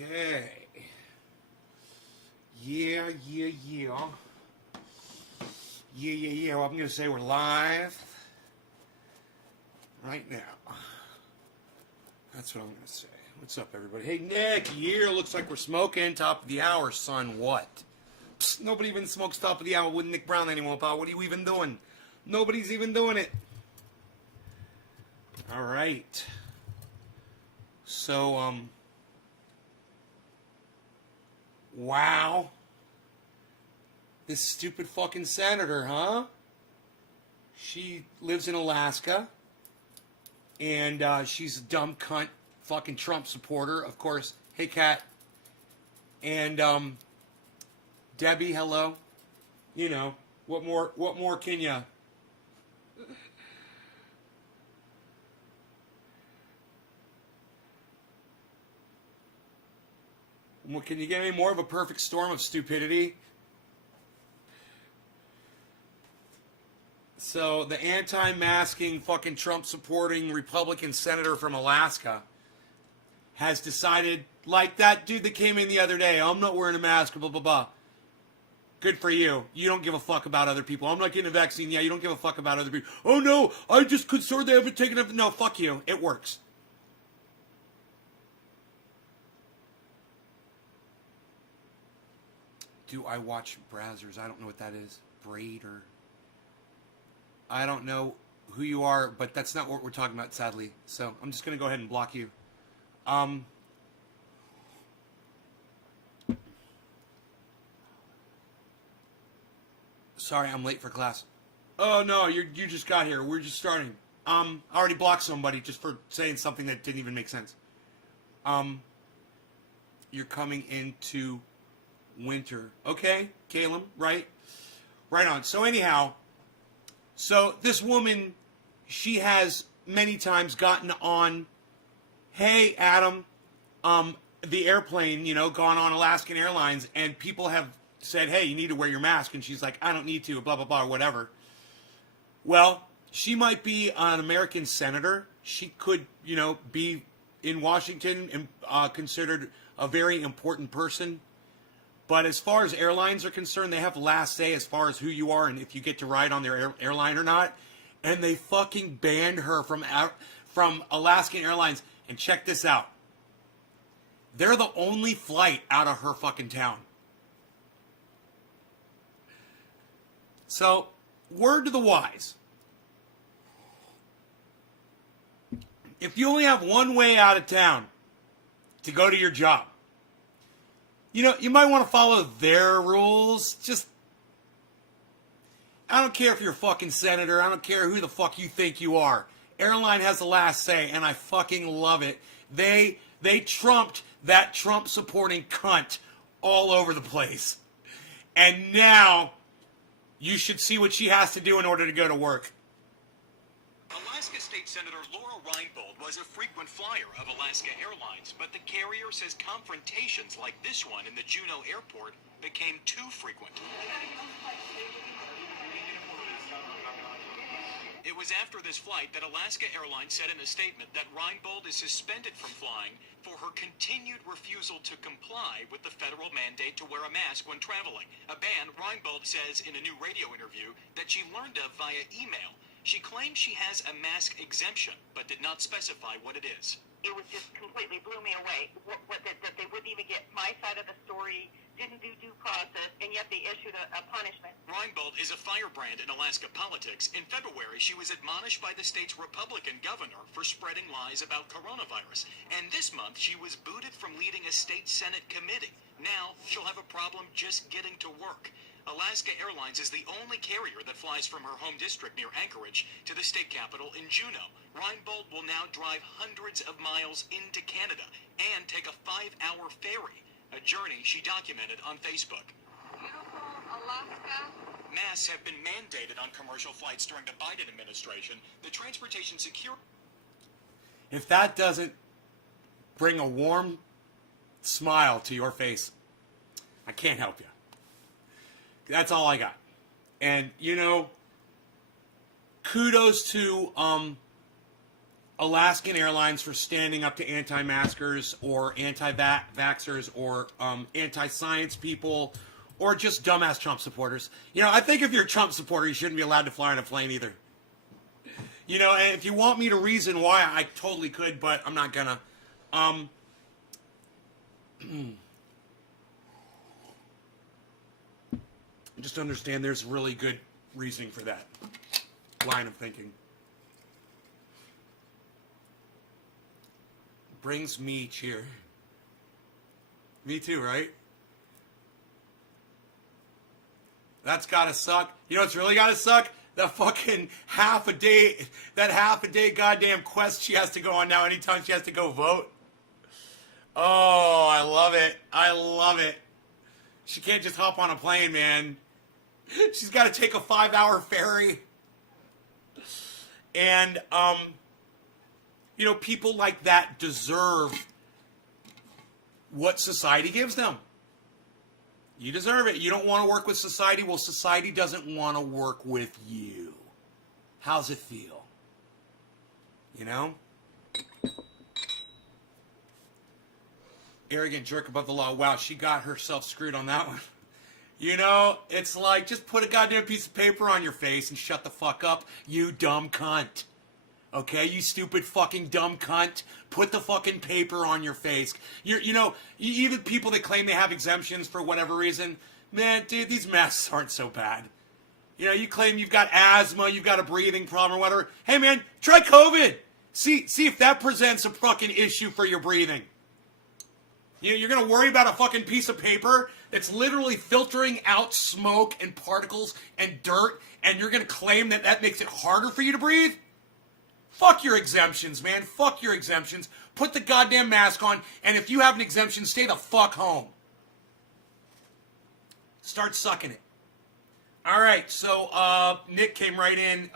Okay. Yeah. Well, I'm going to say we're live right now. That's what I'm going to say. What's up, everybody? Hey, Nick, looks like we're smoking. Top of the hour, son. What? Psst, nobody even smokes top of the hour with Nick Brown anymore, pal. What are you even doing? Nobody's even doing it. All right. So, wow. This stupid fucking senator, huh? She lives in Alaska. And she's a dumb cunt fucking Trump supporter, of course. Hey, Kat. And Debbie, hello. You know, what more can ya? Can you get me more of a perfect storm of stupidity? So the anti-masking fucking Trump-supporting Republican senator from Alaska has decided, like that dude that came in the other day, I'm not wearing a mask, blah, blah, blah. Good for you. You don't give a fuck about other people. I'm not getting a vaccine. Yeah, you don't give a fuck about other people. Oh, no, I just concerned they haven't taken it. No, fuck you. It works. Do I watch Brazzers? I don't know what that is. Braid or... I don't know who you are, but that's not what we're talking about, sadly. So I'm just going to go ahead and block you. Sorry, I'm late for class. Oh, no, you just got here. We're just starting. I already blocked somebody just for saying something that didn't even make sense. You're coming into winter. Okay, Caleb, right? Right on. So anyhow, so this woman, she has many times gotten on, hey, Adam, the airplane, gone on Alaskan Airlines, and people have said, hey, you need to wear your mask. And she's like, I don't need to, blah, blah, blah, or whatever. Well, she might be an American senator. She could, be in Washington and considered a very important person. But as far as airlines are concerned, they have last say as far as who you are and if you get to ride on their airline or not. And they fucking banned her from Alaskan Airlines. And check this out. They're the only flight out of her fucking town. So, word to the wise. If you only have one way out of town to go to your job, you might want to follow their rules. Just, I don't care if you're a fucking senator. I don't care who the fuck you think you are. Airline has the last say, and I fucking love it. They trumped that Trump-supporting cunt all over the place. And now, you should see what she has to do in order to go to work. Alaska State Senator Laura Reinbold was a frequent flyer of Alaska Airlines, but the carrier says confrontations like this one in the Juneau airport became too frequent. It was after this flight that Alaska Airlines said in a statement that Reinbold is suspended from flying for her continued refusal to comply with the federal mandate to wear a mask when traveling, a ban Reinbold says in a new radio interview that she learned of via email. She claims she has a mask exemption, but did not specify what it is. It was just completely blew me away that they wouldn't even get my side of the story, didn't do due process, and yet they issued a punishment. Reinbold is a firebrand in Alaska politics. In February, she was admonished by the state's Republican governor for spreading lies about coronavirus. And this month, she was booted from leading a state Senate committee. Now, she'll have a problem just getting to work. Alaska Airlines is the only carrier that flies from her home district near Anchorage to the state capital in Juneau. Reinbold will now drive hundreds of miles into Canada and take a 5-hour ferry, a journey she documented on Facebook. Beautiful Alaska. Masks have been mandated on commercial flights during the Biden administration. The Transportation Security... If that doesn't bring a warm smile to your face, I can't help you. That's all I got. And, kudos to Alaskan Airlines for standing up to anti-maskers or anti-vaxxers or anti-science people or just dumbass Trump supporters. You know, I think if you're a Trump supporter, you shouldn't be allowed to fly on a plane either. You know, and if you want me to reason why, I totally could, but I'm not gonna. Just understand there's really good reasoning for that line of thinking. Brings me cheer. Me too, right? That's gotta suck. You know what's really gotta suck? That fucking half a day goddamn quest she has to go on now anytime she has to go vote. Oh, I love it. I love it. She can't just hop on a plane, man. She's got to take a 5-hour ferry. And, you know, people like that deserve what society gives them. You deserve it. You don't want to work with society? Well, society doesn't want to work with you. How's it feel? You know? Arrogant jerk above the law. Wow, she got herself screwed on that one. You know, it's like, just put a goddamn piece of paper on your face and shut the fuck up, you dumb cunt. Okay, you stupid fucking dumb cunt. Put the fucking paper on your face. You know, even people that claim they have exemptions for whatever reason, man, dude, these masks aren't so bad. You know, you claim you've got asthma, you've got a breathing problem or whatever. Hey, man, try COVID. See if that presents a fucking issue for your breathing. You're going to worry about a fucking piece of paper that's literally filtering out smoke and particles and dirt, and you're going to claim that that makes it harder for you to breathe? Fuck your exemptions, man. Fuck your exemptions. Put the goddamn mask on, and if you have an exemption, stay the fuck home. Start sucking it. All right, so Nick came right in.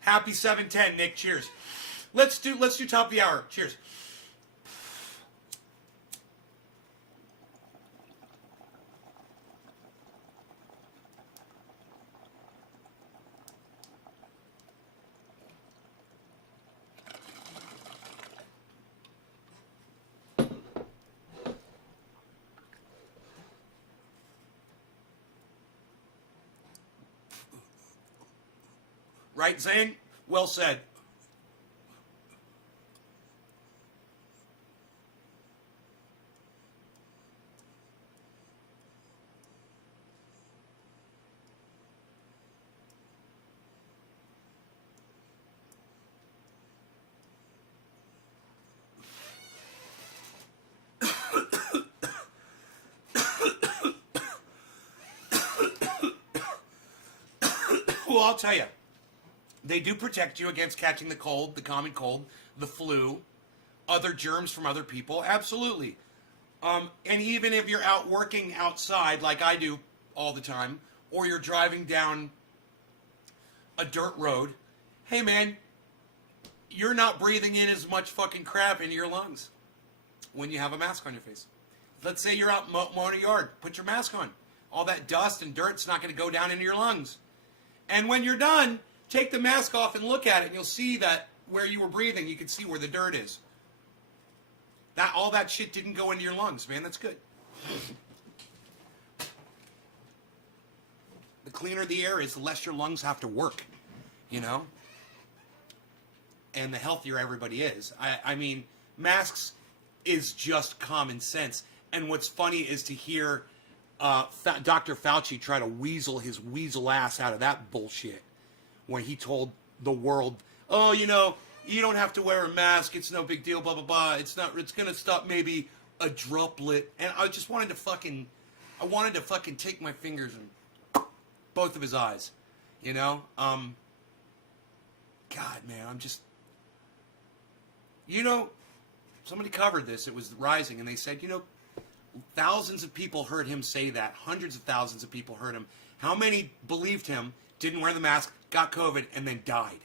Happy 710, Nick. Cheers. Let's do top of the hour. Cheers. Right, Zane? Well said. Well, I'll tell you. They do protect you against catching the cold, the common cold, the flu, other germs from other people. Absolutely. And even if you're out working outside, like I do all the time, or you're driving down a dirt road, hey, man, you're not breathing in as much fucking crap into your lungs when you have a mask on your face. Let's say you're out mowing a yard. Put your mask on. All that dust and dirt's not going to go down into your lungs. And when you're done, take the mask off and look at it, and you'll see that where you were breathing, you can see where the dirt is. All that shit didn't go into your lungs, man. That's good. The cleaner the air is, the less your lungs have to work, you know? And the healthier everybody is. I mean, masks is just common sense. And what's funny is to hear Dr. Fauci try to weasel his weasel ass out of that bullshit when he told the world, oh, you know, you don't have to wear a mask. It's no big deal, blah, blah, blah. It's going to stop maybe a droplet. And I just wanted to fucking take my fingers and both of his eyes, you know? God, man, I'm just, you know, somebody covered this. It was Rising, and they said, you know, thousands of people heard him say that. Hundreds of thousands of people heard him. How many believed him, didn't wear the mask, got COVID, and then died?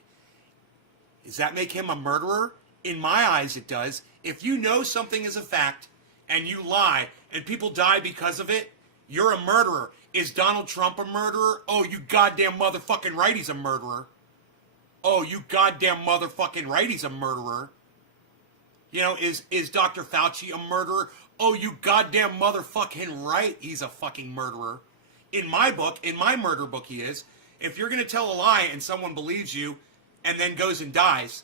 Does that make him a murderer? In my eyes, it does. If you know something is a fact and you lie and people die because of it, you're a murderer. Is Donald Trump a murderer? Oh, you goddamn motherfucking right he's a murderer. Oh, you goddamn motherfucking right he's a murderer. You know, is Dr. Fauci a murderer? Oh, you goddamn motherfucking right he's a fucking murderer. In my book, in my murder book he is. If you're going to tell a lie and someone believes you and then goes and dies,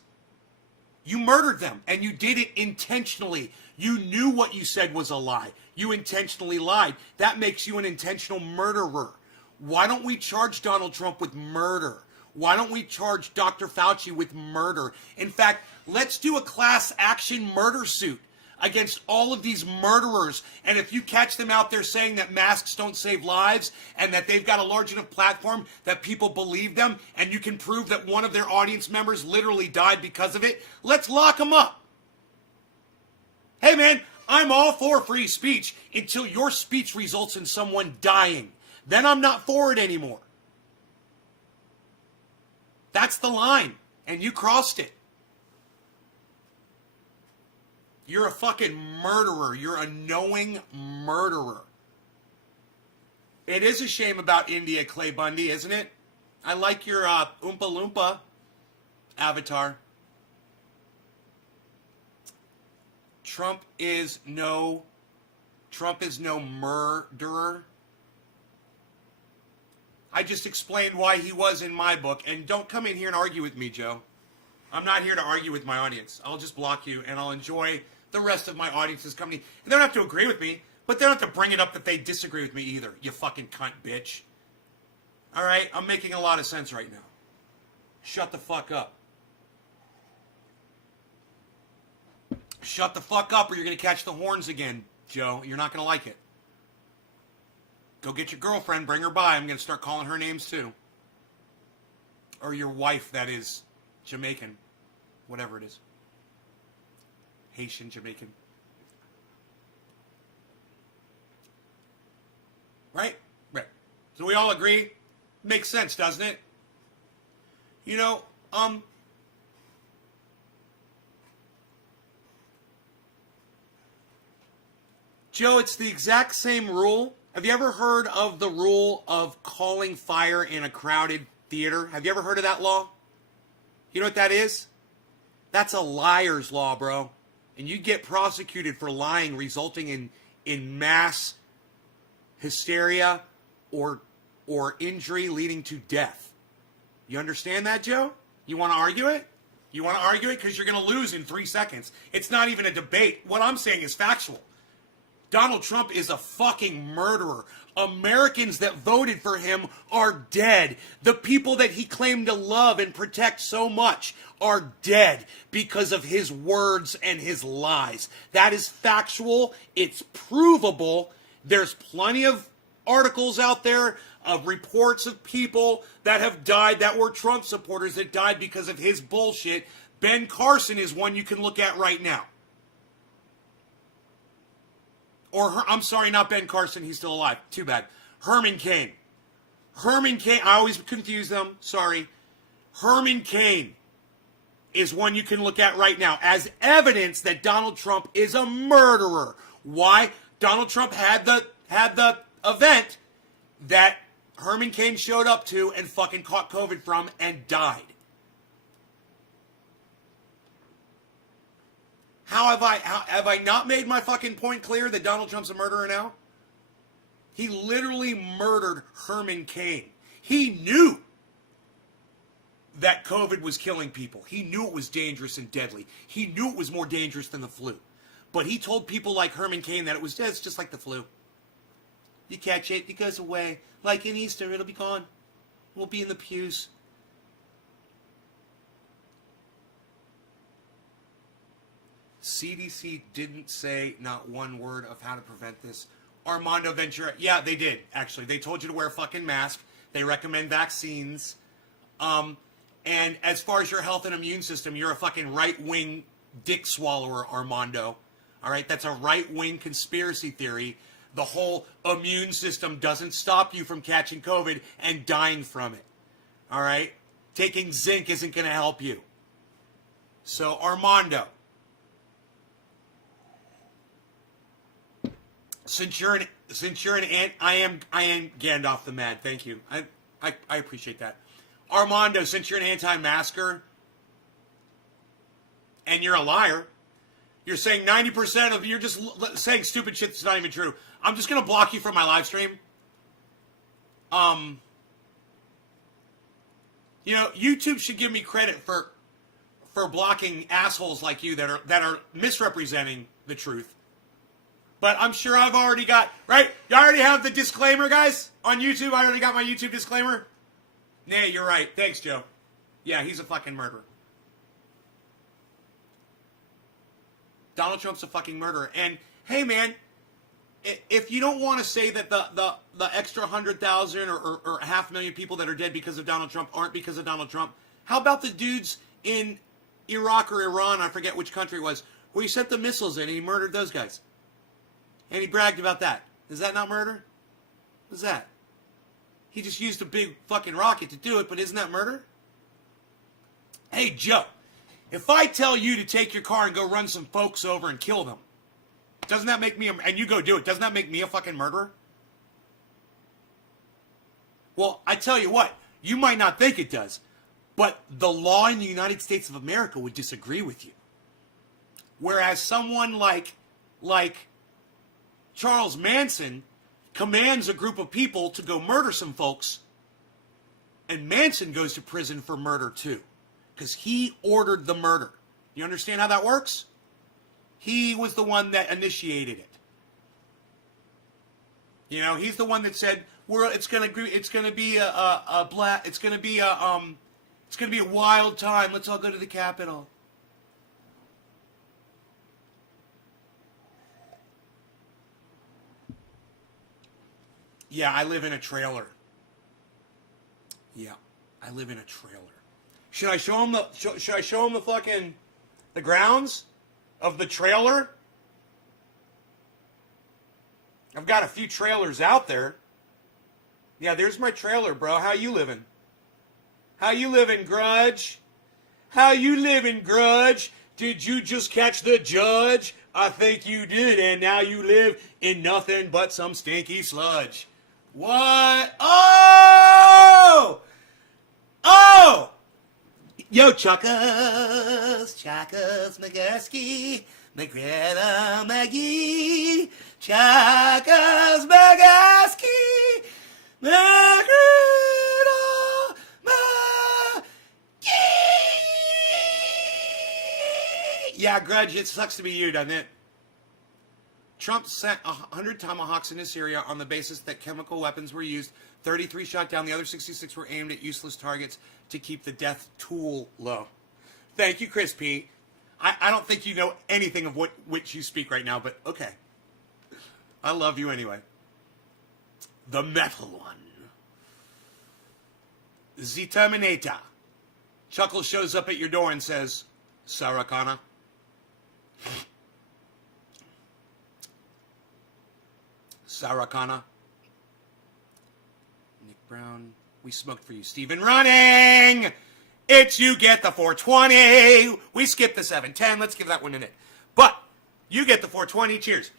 you murdered them and you did it intentionally. You knew what you said was a lie. You intentionally lied. That makes you an intentional murderer. Why don't we charge Donald Trump with murder? Why don't we charge Dr. Fauci with murder? In fact, let's do a class action murder suit against all of these murderers. And if you catch them out there saying that masks don't save lives and that they've got a large enough platform that people believe them and you can prove that one of their audience members literally died because of it, let's lock them up. Hey man, I'm all for free speech until your speech results in someone dying. Then I'm not for it anymore. That's the line, and you crossed it. You're a fucking murderer. You're a knowing murderer. It is a shame about India, Clay Bundy, isn't it? I like your Oompa Loompa avatar. Trump is no murderer. I just explained why he was in my book, and don't come in here and argue with me, Joe. I'm not here to argue with my audience. I'll just block you, and I'll enjoy the rest of my audience's company. And they don't have to agree with me, but they don't have to bring it up that they disagree with me either, you fucking cunt bitch. All right? I'm making a lot of sense right now. Shut the fuck up. Shut the fuck up or you're going to catch the horns again, Joe. You're not going to like it. Go get your girlfriend, bring her by. I'm going to start calling her names too. Or your wife, that is Jamaican. Whatever it is. Haitian, Jamaican. Right? Right. So we all agree? Makes sense, doesn't it? You know, Joe, it's the exact same rule. Have you ever heard of the rule of calling fire in a crowded theater? Have you ever heard of that law? You know what that is? That's a liar's law, bro. And you get prosecuted for lying, resulting in mass hysteria or injury leading to death. You understand that, Joe? You want to argue it? You want to argue it? Because you're going to lose in 3 seconds. It's not even a debate. What I'm saying is factual. Donald Trump is a fucking murderer. Americans that voted for him are dead. The people that he claimed to love and protect so much are dead because of his words and his lies. That is factual. It's provable. There's plenty of articles out there of reports of people that have died that were Trump supporters that died because of his bullshit. Ben Carson is one you can look at right now. I'm sorry, not Ben Carson. He's still alive. Too bad. Herman Cain. Herman Cain. I always confuse them. Sorry. Herman Cain is one you can look at right now as evidence that Donald Trump is a murderer. Why? Donald Trump had the event that Herman Cain showed up to and fucking caught COVID from and died. How have I not made my fucking point clear that Donald Trump's a murderer now? He literally murdered Herman Cain. He knew that COVID was killing people. He knew it was dangerous and deadly. He knew it was more dangerous than the flu. But he told people like Herman Cain that it's just like the flu. You catch it, it goes away. Like in Easter, it'll be gone. We'll be in the pews. CDC didn't say not one word of how to prevent this. Armando Ventura, yeah, they did, actually. They told you to wear a fucking mask. They recommend vaccines. And as far as your health and immune system, you're a fucking right-wing dick swallower, Armando. All right, that's a right-wing conspiracy theory. The whole immune system doesn't stop you from catching COVID and dying from it. All right? Taking zinc isn't going to help you. So, Armando, since you're an ant, I am Gandalf the Mad. Thank you. I appreciate that. Armando, since you're an anti-masker and you're a liar, you're saying 90% of you're just saying stupid shit that's not even true. I'm just gonna block you from my live stream. You know, YouTube should give me credit for blocking assholes like you that are misrepresenting the truth. But I'm sure I've already got, right? You already have the disclaimer, guys, on YouTube. I already got my YouTube disclaimer. Nah, you're right. Thanks, Joe. Yeah, he's a fucking murderer. Donald Trump's a fucking murderer. And, hey, man, if you don't want to say that the extra 100,000 or 500,000 people that are dead because of Donald Trump aren't because of Donald Trump, how about the dudes in Iraq or Iran, I forget which country it was, where he sent the missiles in and he murdered those guys? And he bragged about that. Is that not murder? What's that? He just used a big fucking rocket to do it, but isn't that murder? Hey, Joe, if I tell you to take your car and go run some folks over and kill them, doesn't that make me and you go do it, doesn't that make me a fucking murderer? Well, I tell you what, you might not think it does, but the law in the United States of America would disagree with you. Whereas someone like Charles Manson commands a group of people to go murder some folks, and Manson goes to prison for murder too, because he ordered the murder. You understand how that works? He was the one that initiated it. You know, he's the one that said, it's gonna be a wild time. Let's all go to the Capitol. Yeah, I live in a trailer. Yeah, I live in a trailer. Should I show him the fucking the grounds of the trailer? I've got a few trailers out there. Yeah, there's my trailer, bro. How you living? How you living, Grudge? How you living, Grudge? Did you just catch the judge? I think you did, and now you live in nothing but some stinky sludge. What? Oh! Oh! Yo, Chuckers, McGusky, McGreta, McGee, Chuckers, McGusky, McGreta, McGee. Yeah, Grudge, it sucks to be you, doesn't it? Trump sent 100 tomahawks into Syria on the basis that chemical weapons were used. 33 shot down. The other 66 were aimed at useless targets to keep the death toll low. Thank you, Chris P. I don't think you know anything of which you speak right now, but okay. I love you anyway. The metal one. The Terminator. Chuckles shows up at your door and says, Sarah Connor. Sarah Connor. Nick Brown. We smoked for you. Stephen Running. It's you get the 420. We skipped the 710. Let's give that one in it. But you get the 420. Cheers.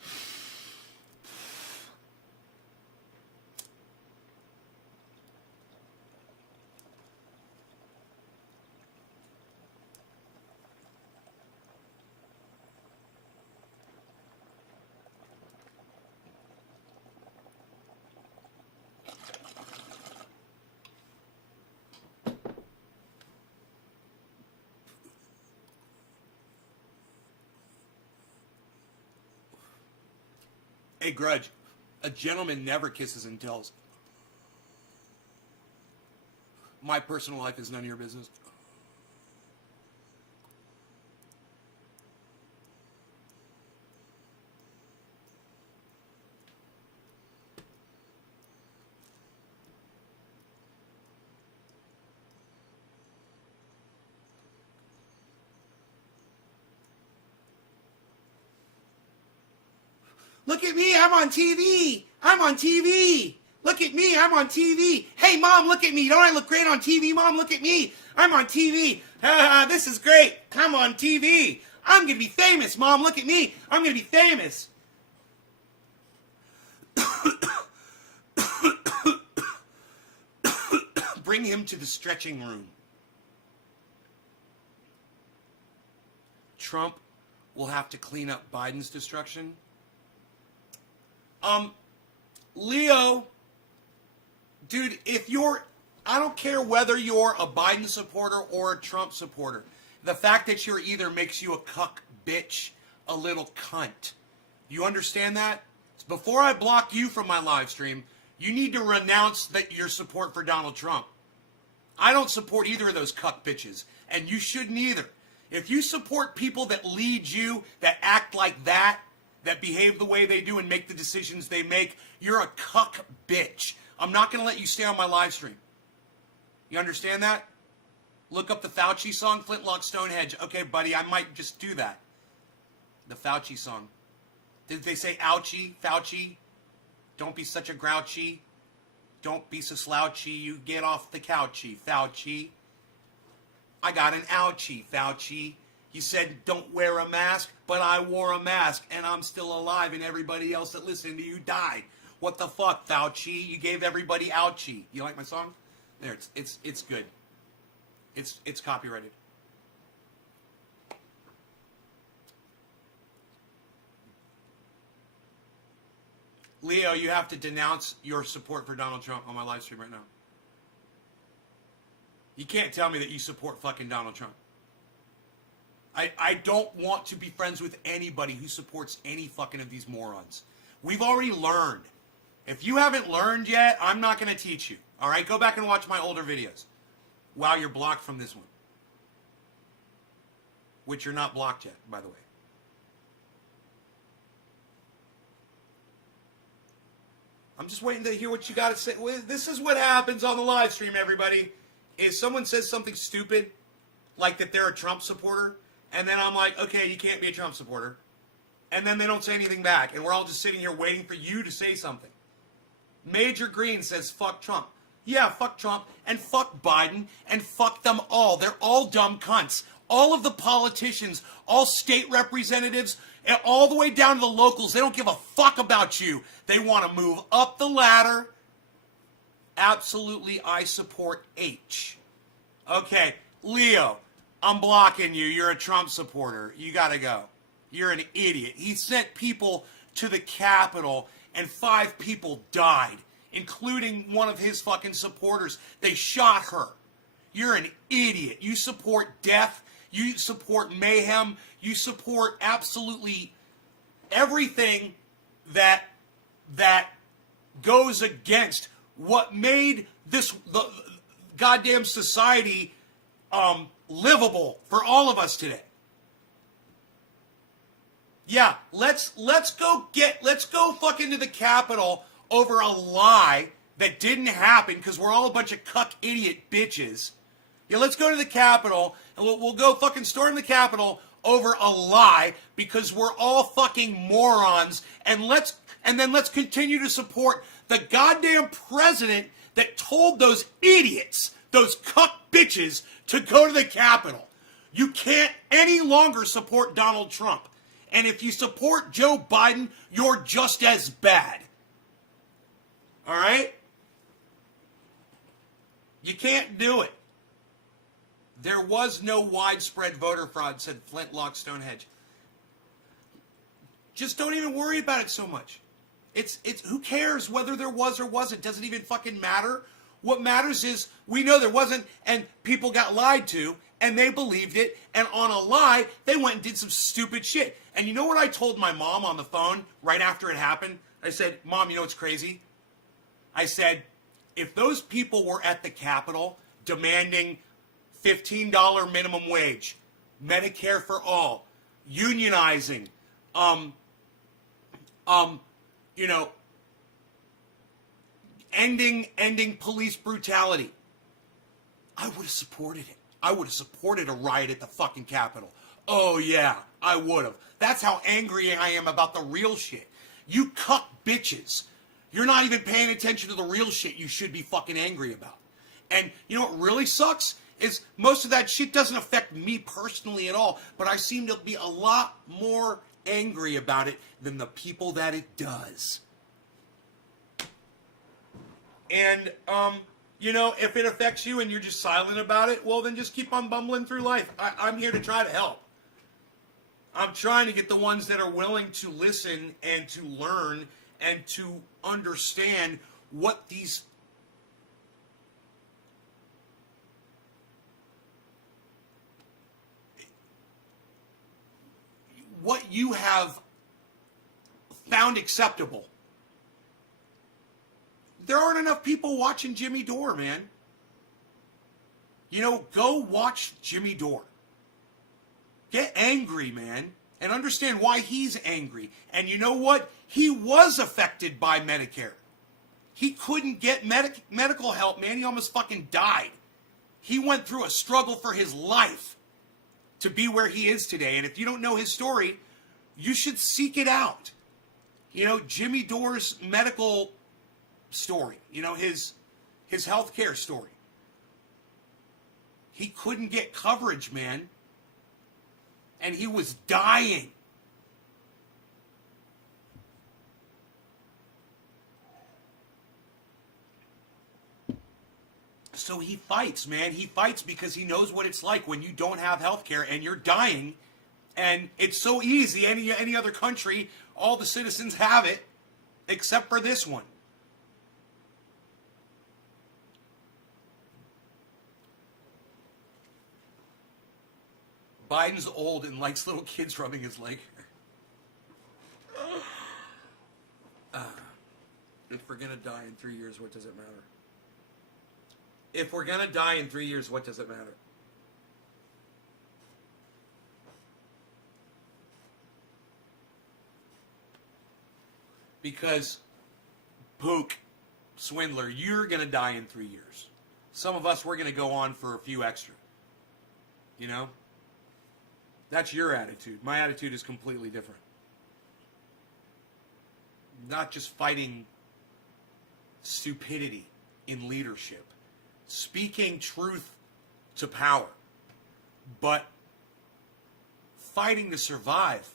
Hey, Grudge, a gentleman never kisses and tells. My personal life is none of your business. Look at me, I'm on TV. I'm on TV. Look at me, I'm on TV. Hey, Mom, look at me. Don't I look great on TV, Mom? Look at me. I'm on TV. This is great. I'm on TV. I'm going to be famous, Mom. Look at me. I'm going to be famous. bring him to the stretching room. Trump will have to clean up Biden's destruction. Leo, dude, I don't care whether you're a Biden supporter or a Trump supporter. The fact that you're either makes you a cuck bitch, a little cunt. You understand that? Before I block you from my live stream, you need to renounce your support for Donald Trump. I don't support either of those cuck bitches, and you shouldn't either. If you support people that lead you, that act like that behave the way they do and make the decisions they make, you're a cuck bitch. I'm not going to let you stay on my live stream. You understand that? Look up the Fauci song, Flintlock Stonehenge. Okay, buddy, I might just do that. The Fauci song. Did they say ouchie, Fauci? Don't be such a grouchy. Don't be so slouchy. You get off the couchy, Fauci. I got an ouchie, Fauci. You said don't wear a mask, but I wore a mask and I'm still alive and everybody else that listened to you died. What the fuck, Fauci? You gave everybody ouchie. You like my song? There, it's good. It's copyrighted. Leo, you have to denounce your support for Donald Trump on my live stream right now. You can't tell me that you support fucking Donald Trump. I don't want to be friends with anybody who supports any fucking of these morons. We've already learned. If you haven't learned yet, I'm not going to teach you. All right? Go back and watch my older videos. Wow, you're blocked from this one. Which you're not blocked yet, by the way. I'm just waiting to hear what you got to say. This is what happens on the live stream, everybody. Is someone says something stupid, like that they're a Trump supporter, and then I'm like, okay, you can't be a Trump supporter. And then they don't say anything back, and we're all just sitting here waiting for you to say something. Major Green says, fuck Trump. Yeah, fuck Trump, and fuck Biden, and fuck them all. They're all dumb cunts. All of the politicians, all state representatives, and all the way down to the locals, they don't give a fuck about you. They want to move up the ladder. Absolutely, I support H. Okay, Leo, I'm blocking you. You're a Trump supporter. You got to go. You're an idiot. He sent people to the Capitol, and 5 people died, including one of his fucking supporters. They shot her. You're an idiot. You support death. You support mayhem. You support absolutely everything that goes against what made the goddamn society livable for all of us today. Yeah, let's go fucking to the Capitol over a lie that didn't happen because we're all a bunch of cuck idiot bitches. Yeah, let's go to the Capitol and we'll go fucking storm the Capitol over a lie because we're all fucking morons, and then let's continue to support the goddamn president that told those idiots, those cuck bitches, to go to the Capitol. You can't any longer support Donald Trump. And if you support Joe Biden, you're just as bad. All right? You can't do it. There was no widespread voter fraud, said Flintlock Stonehenge. Just don't even worry about it so much. It's who cares whether there was or wasn't? Doesn't even fucking matter. What matters is we know there wasn't, and people got lied to, and they believed it, and on a lie, they went and did some stupid shit. And you know what I told my mom on the phone right after it happened? I said, Mom, you know what's crazy? I said, if those people were at the Capitol demanding $15 minimum wage, Medicare for all, unionizing, ending police brutality, I would have supported it. I would have supported a riot at the fucking Capitol. Oh yeah, I would have. That's how angry I am about the real shit. You cuck bitches. You're not even paying attention to the real shit you should be fucking angry about. And you know what really sucks? Is most of that shit doesn't affect me personally at all, but I seem to be a lot more angry about it than the people that it does. And, You know, if it affects you and you're just silent about it, well, then just keep on bumbling through life. I'm here to try to help. I'm trying to get the ones that are willing to listen and to learn and to understand what these what you have found acceptable. There aren't enough people watching Jimmy Dore, man. You know, go watch Jimmy Dore. Get angry, man, and understand why he's angry. And you know what? He was affected by Medicare. He couldn't get medical help, man. He almost fucking died. He went through a struggle for his life to be where he is today. And if you don't know his story, you should seek it out. You know, Jimmy Dore's medical story, you know, his healthcare story. He couldn't get coverage, man. And he was dying. So he fights, man. He fights because he knows what it's like when you don't have health care and you're dying. And it's so easy. Any other country, all the citizens have it, except for this one. Biden's old and likes little kids rubbing his leg. If we're going to die in 3 years, what does it matter? If we're going to die in 3 years, what does it matter? Because, Pook, Swindler, you're going to die in 3 years. Some of us, we're going to go on for a few extra. You know? That's your attitude. My attitude is completely different. Not just fighting stupidity in leadership. Speaking truth to power. But fighting to survive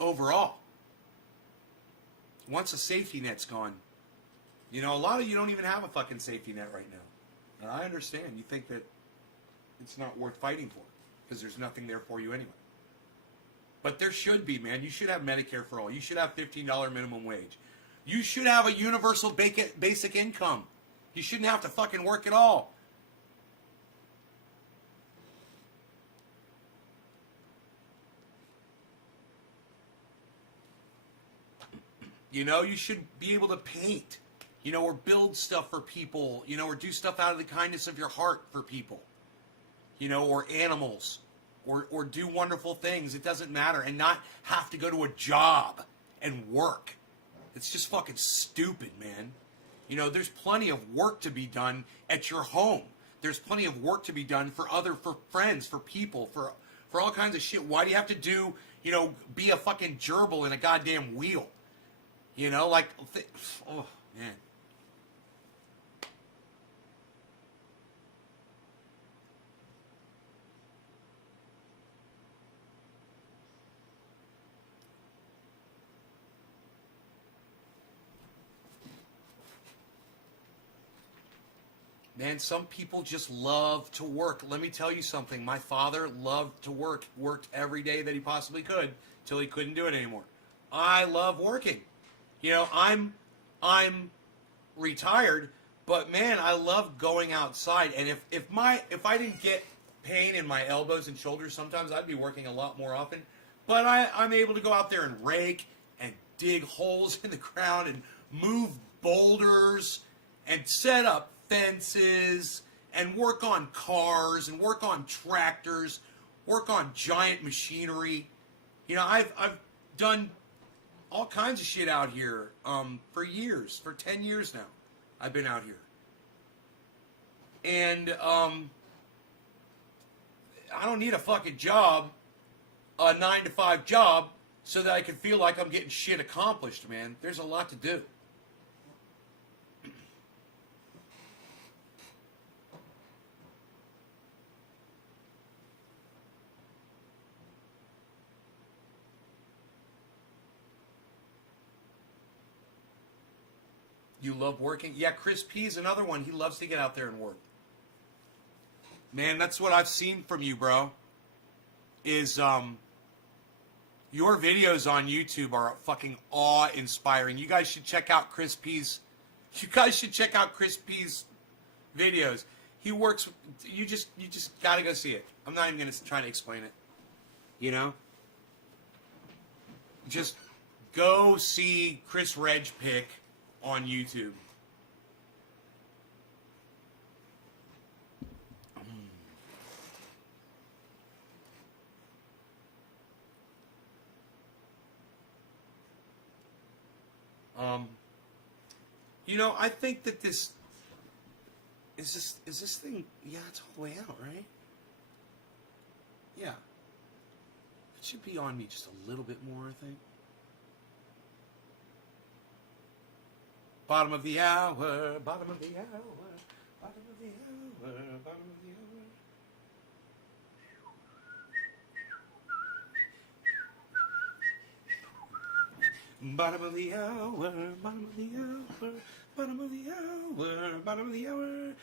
overall. Once a safety net's gone, you know, a lot of you don't even have a fucking safety net right now. And I understand. You think that it's not worth fighting for. Because there's nothing there for you anyway. But there should be, man. You should have Medicare for all. You should have $15 minimum wage. You should have a universal basic income. You shouldn't have to fucking work at all. You know, you should be able to paint. You know, or build stuff for people. You know, or do stuff out of the kindness of your heart for people. You know, or animals, or do wonderful things. It doesn't matter. And not have to go to a job and work. It's just fucking stupid, man. You know, there's plenty of work to be done at your home. There's plenty of work to be done for friends, for people, for all kinds of shit. Why do you have to do, you know, be a fucking gerbil in a goddamn wheel? You know, like, oh, man. Man, some people just love to work. Let me tell you something. My father loved to work. Worked every day that he possibly could till he couldn't do it anymore. I love working. You know, I'm retired, but man, I love going outside. And if I didn't get pain in my elbows and shoulders, sometimes I'd be working a lot more often. But I'm able to go out there and rake and dig holes in the ground and move boulders and set up fences and work on cars and work on tractors, work on giant machinery. You know, I've done all kinds of shit out here for years, for 10 years now. I've been out here. And I don't need a fucking job, a 9-to-5 job, so that I can feel like I'm getting shit accomplished, man. There's a lot to do. You love working? Yeah, Chris P's another one. He loves to get out there and work. Man, that's what I've seen from you, bro. Is your videos on YouTube are fucking awe-inspiring. You guys should check out Chris P's. You guys should check out Chris P's videos. He works. You just gotta go see it. I'm not even gonna try to explain it. You know. Just go see Chris Reg Pick on YouTube. You know, I think that this is this thing. Yeah, it's all the way out, right? Yeah. It should be on me just a little bit more, I think. Bottom of the hour, bottom of the hour, bottom of the hour, bottom of the hour. Bottom of the hour, bottom of the hour, bottom of the hour, bottom of the hour.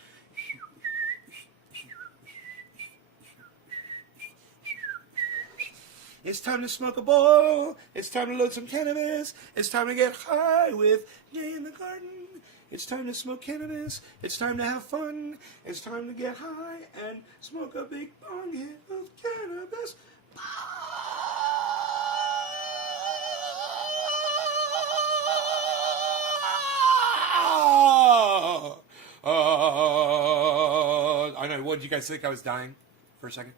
It's time to smoke a bowl. It's time to load some cannabis. It's time to get high with Jay in the Garden. It's time to smoke cannabis. It's time to have fun. It's time to get high and smoke a big bong hit of cannabis. I know. What did you guys think? I was dying for a second.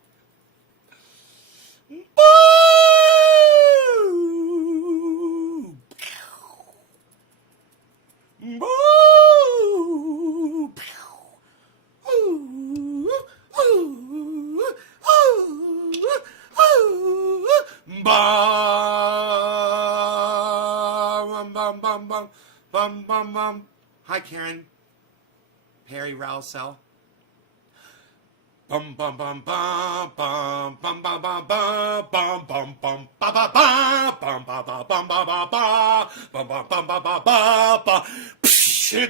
Hi, Karen. Perry Rowsell. Bum bum bum bum bum bum bum bum bum bum bum bum ba ba ba bum ba ba bum ba ba ba bum bum bum ba ba ba ba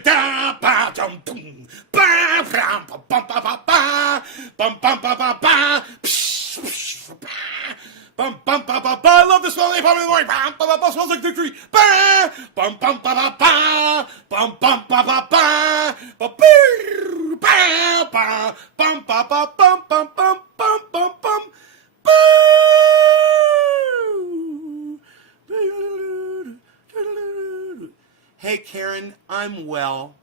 da ba dum dum ba bum bum ba ba ba bum bum ba ba ba bum bum ba ba ba. I love the smell of napalm in the morning. Bum ba ba ba smells like victory. Ba bum bum ba ba ba bum bum ba ba ba ba ba ba bum ba ba bum bum bum bum bum bum boo. Hey Karen, I'm well.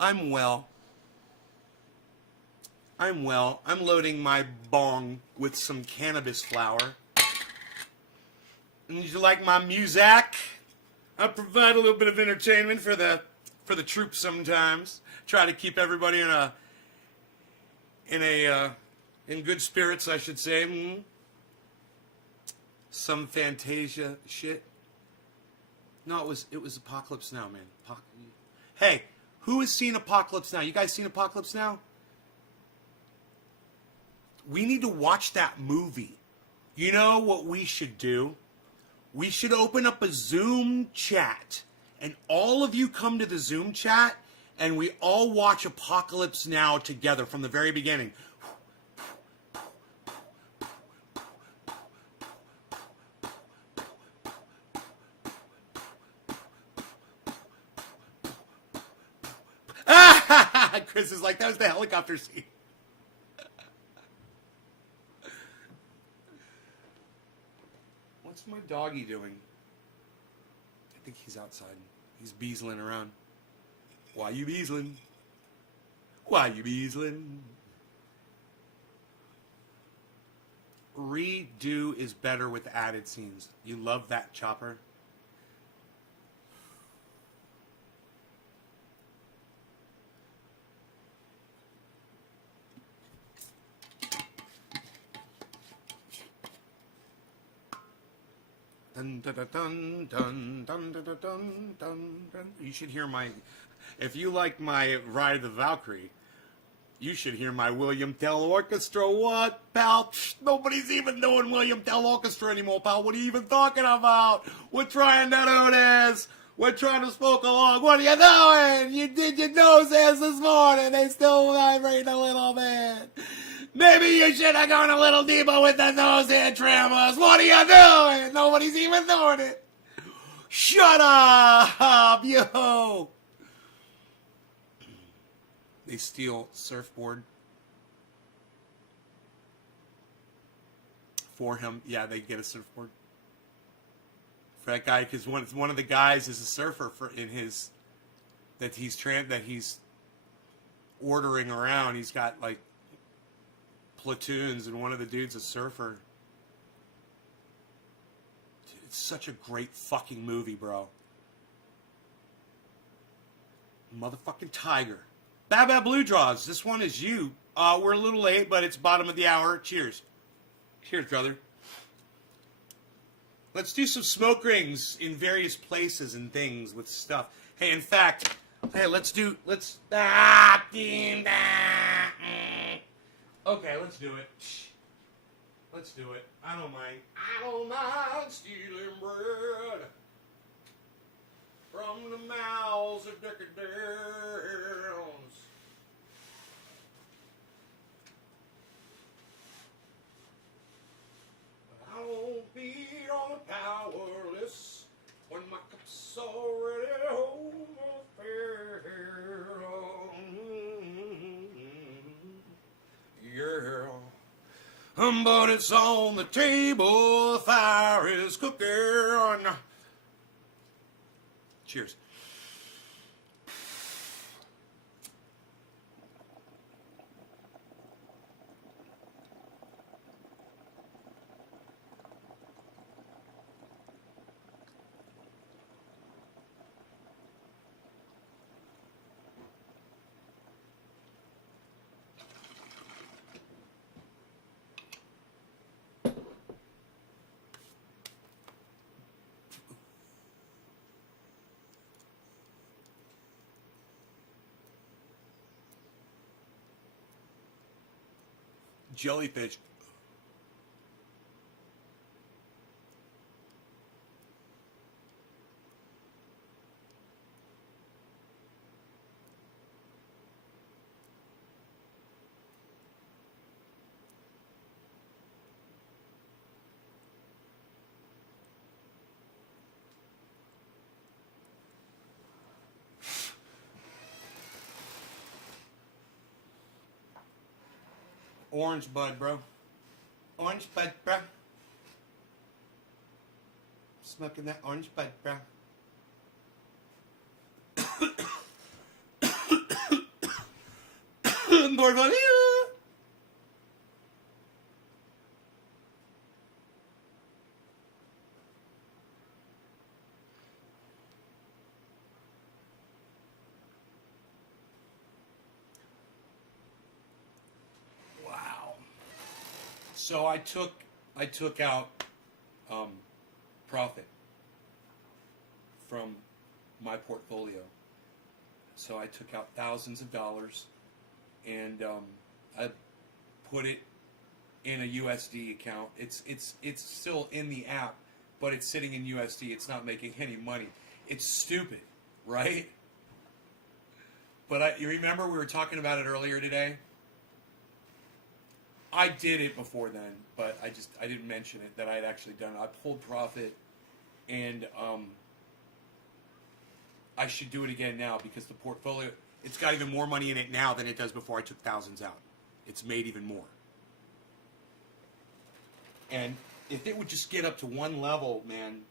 I'm well. I'm well. I'm loading my bong with some cannabis flower. And did you like my music? I provide a little bit of entertainment for the troops sometimes. Try to keep everybody in good spirits, I should say. Mm-hmm. Some Fantasia shit. No, it was Apocalypse Now, man. Hey, who has seen Apocalypse Now? You guys seen Apocalypse Now? We need to watch that movie. You know what we should do? We should open up a Zoom chat, and all of you come to the Zoom chat, and we all watch Apocalypse Now together from the very beginning. Chris is like, that was the helicopter scene. What's my doggy doing? I think he's outside. He's beasling around. Why you beasling? Why you beasling? Redo is better with added scenes. You love that, Chopper? Dun, dun, dun, dun, dun, dun, dun, dun, dun, dun. You should hear my... If you like my Ride of the Valkyrie, you should hear my William Tell Orchestra. What, pal? Psh, nobody's even doing William Tell Orchestra anymore, pal. What are you even talking about? We're trying to do this. We're trying to smoke along. What are you doing? You did your noses this morning. They still vibrate a little bit. Maybe you should have gone a little deeper with the nose hair trimmers. What are you doing? Nobody's even doing it. Shut up, yo. They steal surfboard for him. Yeah, they get a surfboard for that guy because one of the guys is a surfer that he's ordering around. He's got like platoons, and one of the dudes a surfer. Dude, it's such a great fucking movie, bro. Motherfucking tiger. Baba Blue Draws. This one is you. We're a little late, but it's bottom of the hour. Cheers. Cheers, brother. Let's do some smoke rings in various places and things with stuff. Hey, in fact, let's. Okay, let's do it. Let's do it. I don't mind. I don't mind stealing bread from the mouths of decadence. I won't be all powerless when my cup's already overfilled. Yeah. But it's on the table, the fire is cooking. Cheers. Jellyfish. Orange bud, bro. Orange bud, bro. Smoking that orange bud, bro. Portfolio. So I took out profit from my portfolio. So I took out thousands of dollars, and I put it in a USD account. It's still in the app, but it's sitting in USD. It's not making any money. It's stupid, right? But you remember we were talking about it earlier today? I did it before then, but I didn't mention it that I had actually done it. I pulled profit, and I should do it again now because the portfolio, it's got even more money in it now than it does before I took thousands out. It's made even more. And if it would just get up to one level, man,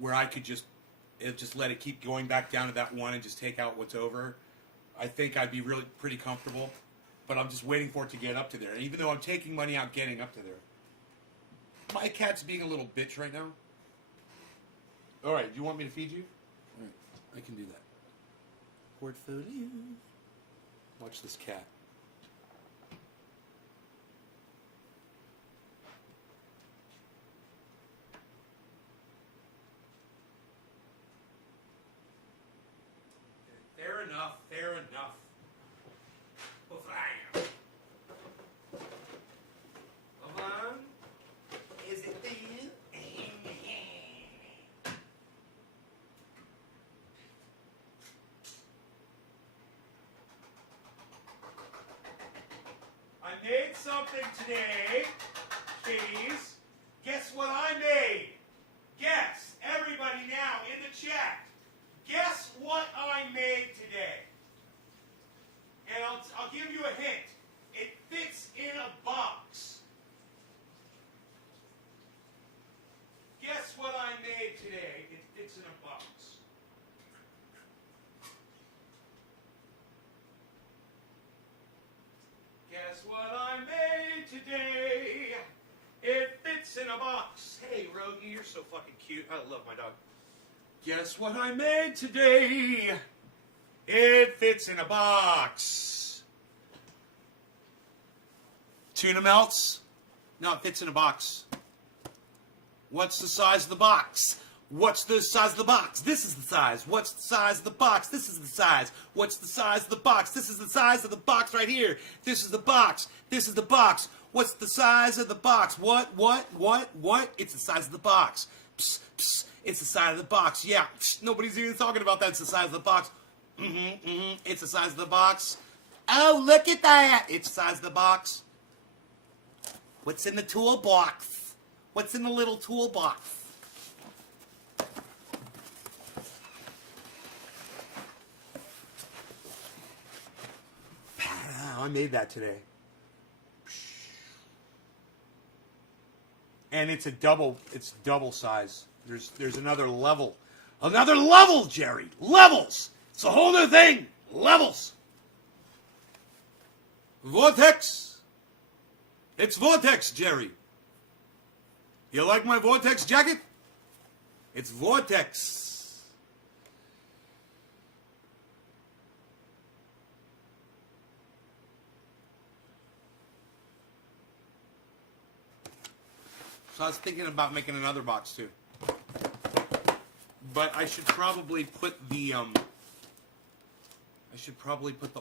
where I could just let it keep going back down to that one and just take out what's over, I think I'd be really pretty comfortable. But I'm just waiting for it to get up to there. And even though I'm taking money out, getting up to there. My cat's being a little bitch right now. All right, do you want me to feed you? All right, I can do that. Portfolio. Watch this cat. Fair enough, fair enough. made something today, kitties. Guess what I made? Guess, everybody now in the chat. Guess what I made today? And I'll give you a hint. It fits in a box. Guess what I made today? It fits in a box. Guess what I made today? It fits in a box. Hey, Rogie, you're so fucking cute. I love my dog. Guess what I made today? It fits in a box. Tuna melts? No, it fits in a box. What's the size of the box? What's the size of the box? This is the size. What's the size of the box? This is the size. What's the size of the box? This is the size of the box right here. This is the box. This is the box. What's the size of the box? What? It's the size of the box. Psst, psst. It's the size of the box. Yeah, psst. Nobody's even talking about that. It's the size of the box. It's the size of the box. Oh, look at that. It's the size of the box. What's in the toolbox? What's in the little toolbox? I made that today. And it's double size. There's another level. Another level, Jerry. Levels. It's a whole new thing. Levels. Vortex. It's Vortex, Jerry. You like my Vortex jacket? It's Vortex. So I was thinking about making another box too. But I should probably put the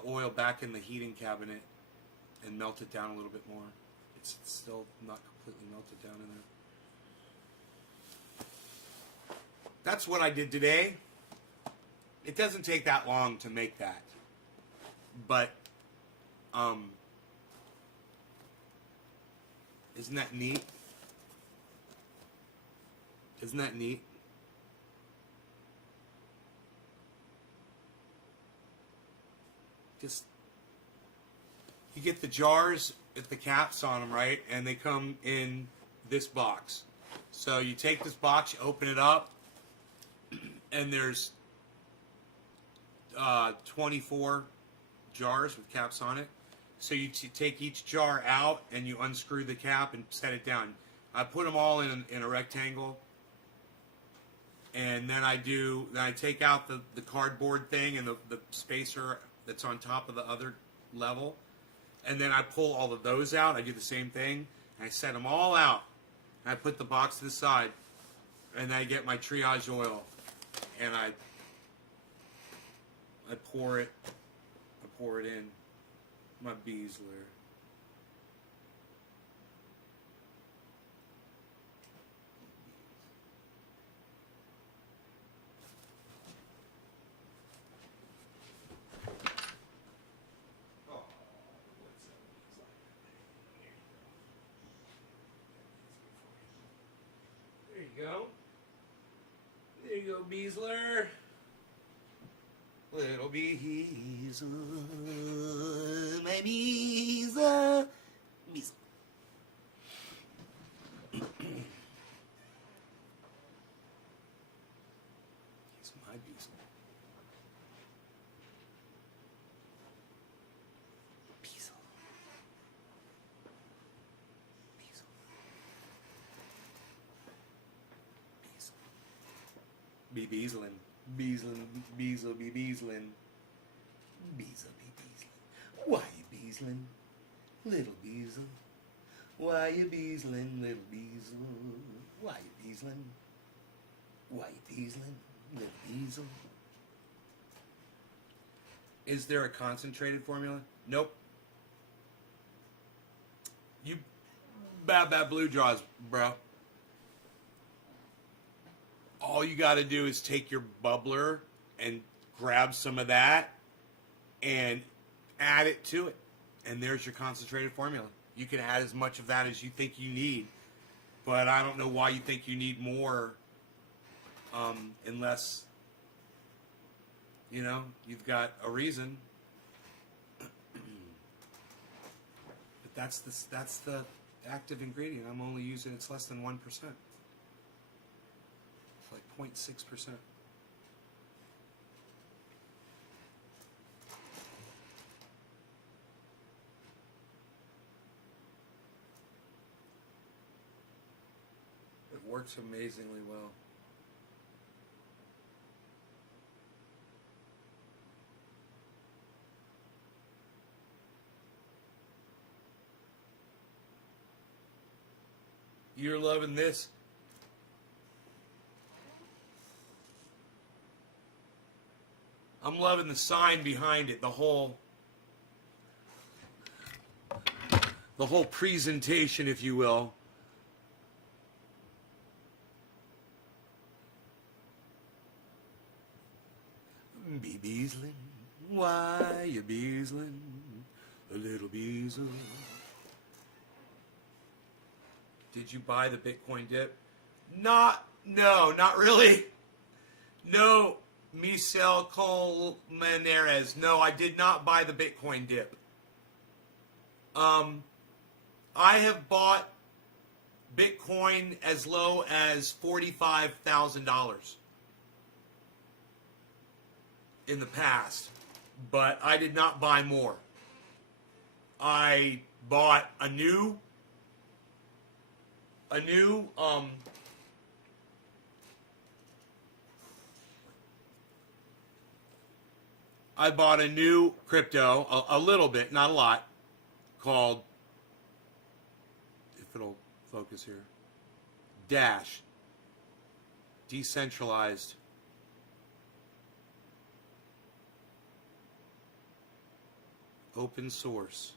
oil back in the heating cabinet and melt it down a little bit more. It's still not completely melted down in there. That's what I did today. It doesn't take that long to make that. But isn't that neat? Isn't that neat? Just, you get the jars with the caps on them, right? And they come in this box. So you take this box, you open it up, and there's 24 jars with caps on it. So you take each jar out and you unscrew the cap and set it down. I put them all in a rectangle. And then I take out the cardboard thing and the spacer that's on top of the other level. And then I pull all of those out. I do the same thing. And I set them all out. And I put the box to the side. And then I get my triage oil. And I pour it. I pour it in. My Beazler. Go. There you go, Beazler. Little Beazler, my Beazler. Beazler. He's my Beazler. Beazler. Be Beazlin. Beazlin, Beazle, be Beazlin. Beazle, be Beazlin. Why you Beazlin? Little Beazle. Why you Beazlin, little Beazle? Why you Beazlin? Why you Beazlin, little Beazle? Is there a concentrated formula? Nope. You bad blue jaws, bro. All you got to do is take your bubbler and grab some of that and add it to it. And there's your concentrated formula. You can add as much of that as you think you need, but I don't know why you think you need more, unless, you've got a reason. But that's the active ingredient. I'm only using, it's less than 1%. It's like 0.6%. It works amazingly well. You're loving this. I'm loving the sign behind it, the whole presentation, if you will. Be beasling, why you beasling, a little beasel. Did you buy the Bitcoin dip? No, not really. No, Michel Colmenares. No, I did not buy the Bitcoin dip. I have bought Bitcoin as low as $45,000 in the past, but I did not buy more. I bought a new crypto, a little bit, not a lot, called, if it'll focus here, Dash, decentralized open source.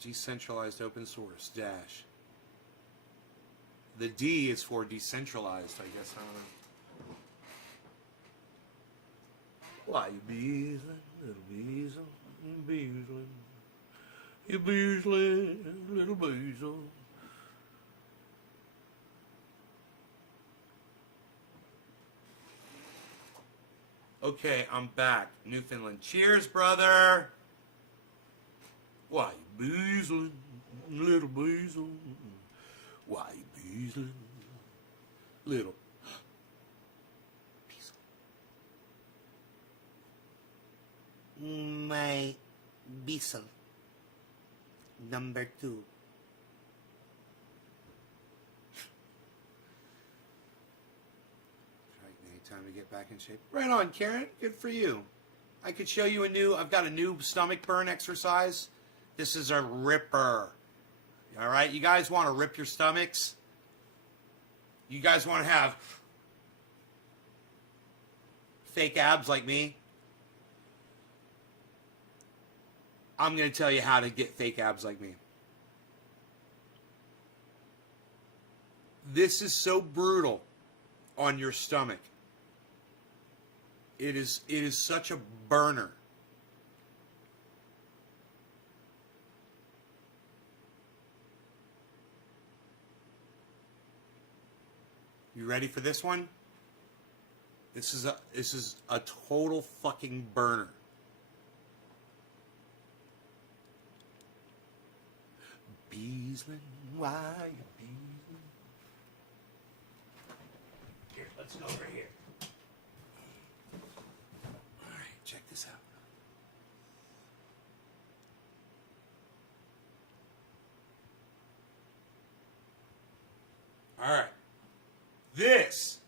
Decentralized open source, Dash. The D is for decentralized, I guess. I don't know. Why you beasling, little beasel, beasling. You beasling, little beasel. Okay, I'm back. Newfoundland. Cheers, brother. Why you beasling, little beasel? Why you beasling, little beasel? My beasel, number 2. Time to get back in shape. Right on, Karen. Good for you. I could show you I've got a new stomach burn exercise. This is a ripper. All right, you guys want to rip your stomachs? You guys want to have fake abs like me? I'm going to tell you how to get fake abs like me. This is so brutal on your stomach. It is such a burner. You ready for this one? This is a total fucking burner. Beasling, why you beasling? Here, let's go over here. Check this out. All right. This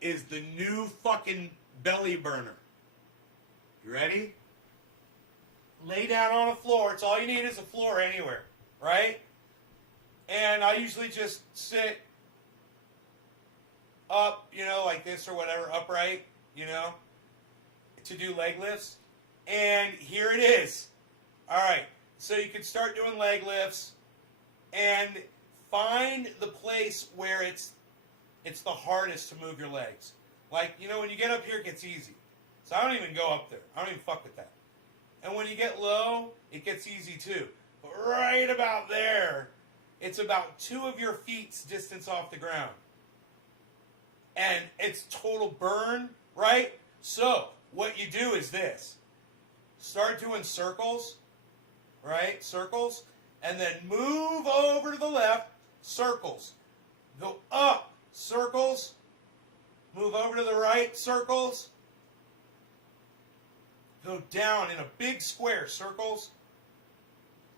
is the new fucking belly burner. You ready? Lay down on a floor. It's all you need is a floor anywhere, right? And I usually just sit up, like this or whatever, upright, to do leg lifts. And here it is. All right. So you can start doing leg lifts and find the place where it's the hardest to move your legs. Like, when you get up here, it gets easy. So I don't even go up there. I don't even fuck with that. And when you get low, it gets easy too. But right about there, it's about 2 of your feet's distance off the ground. And it's total burn, right? So what you do is this. Start doing circles, right? Circles. And then move over to the left, circles. Go up, circles. Move over to the right, circles. Go down in a big square, circles.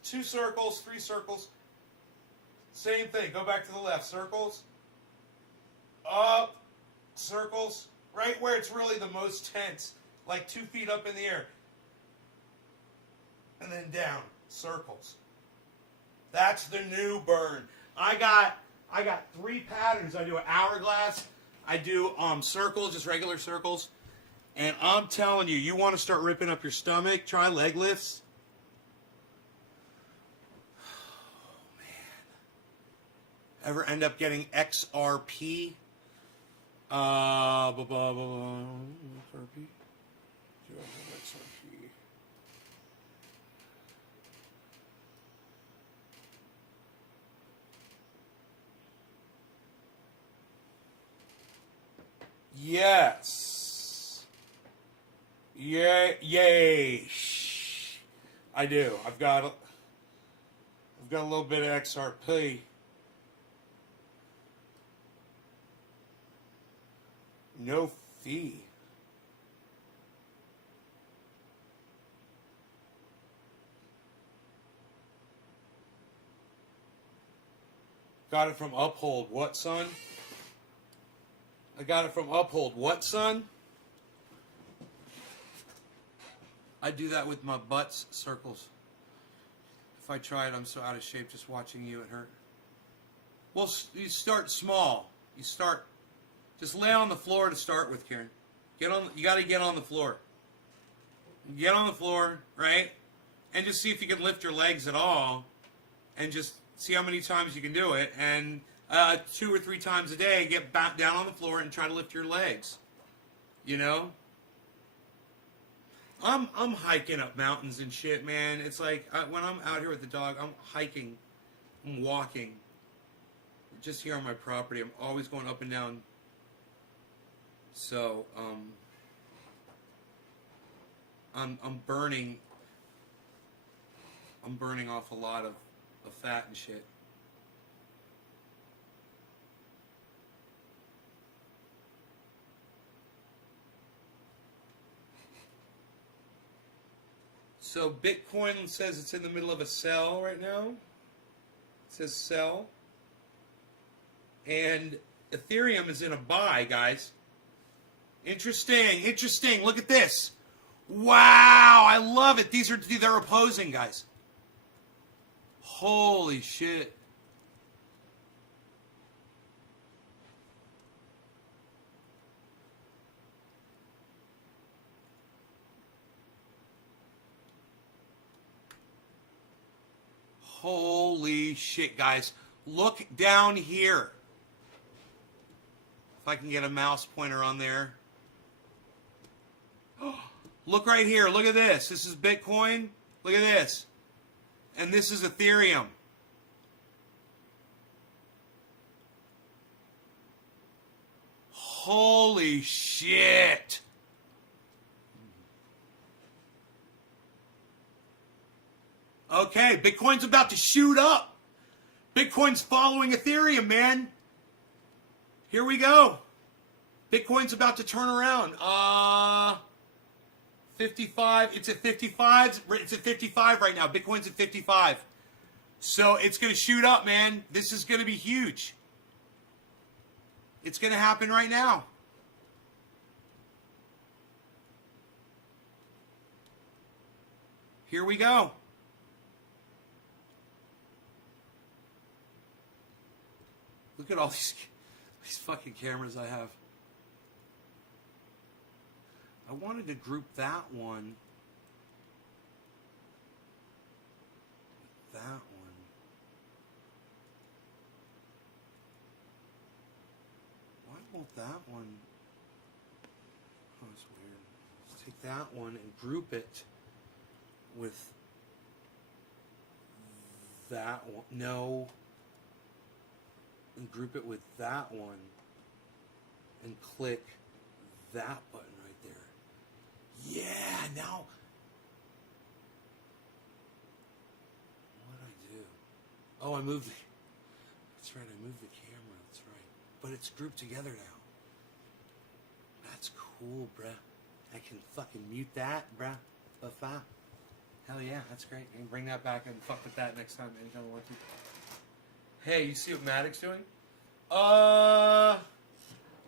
2 circles, 3 circles. Same thing, go back to the left, circles. Up, circles. Right where it's really the most tense, like 2 feet up in the air. And then down, circles. That's the new burn. I got 3 patterns. I do an hourglass. I do circles, just regular circles. And I'm telling you, you want to start ripping up your stomach, try leg lifts. Oh, man. Ever end up getting XRP? XRP? Do I have XRP? Yes. Yay. I do. I've got a little bit of XRP. No fee. Got it from Uphold. What, son? I got it from Uphold. What, son? I do that with my butts circles. If I try it, I'm so out of shape just watching you, it hurt. Well, you start small. You start, just lay on the floor to start with, Karen. You got to get on the floor. Get on the floor, right? And just see if you can lift your legs at all. And just see how many times you can do it. And 2 or 3 times a day, get back down on the floor and try to lift your legs. You know? I'm hiking up mountains and shit, man. It's like when I'm out here with the dog, I'm hiking, I'm walking. Just here on my property, I'm always going up and down. So I'm burning off a lot of fat and shit. So Bitcoin says it's in the middle of a sell right now. It says sell. And Ethereum is in a buy, guys. Interesting. Look at this. Wow, I love it. They're opposing, guys. Holy shit. Holy shit, guys. Look down here. If I can get a mouse pointer on there. Look right here. Look at this. This is Bitcoin. Look at this. And this is Ethereum. Holy shit. Okay, Bitcoin's about to shoot up. Bitcoin's following Ethereum, man. Here we go. Bitcoin's about to turn around. 55. It's at 55. It's at 55 right now. Bitcoin's at 55. So it's going to shoot up, man. This is going to be huge. It's going to happen right now. Here we go. Look at all these fucking cameras I have. I wanted to group that one. That one. Why won't that one? Oh, it's weird. Let's take that one and group it with that one. No. And group it with that one. And click that button right there. Yeah, now. What did I do? Oh, I moved. That's right, I moved the camera. That's right. But it's grouped together now. That's cool, bruh. I can fucking mute that, bruh. Hell yeah, that's great. I can bring that back and fuck with that next time anytime I want to. Hey, you see what Maddox doing?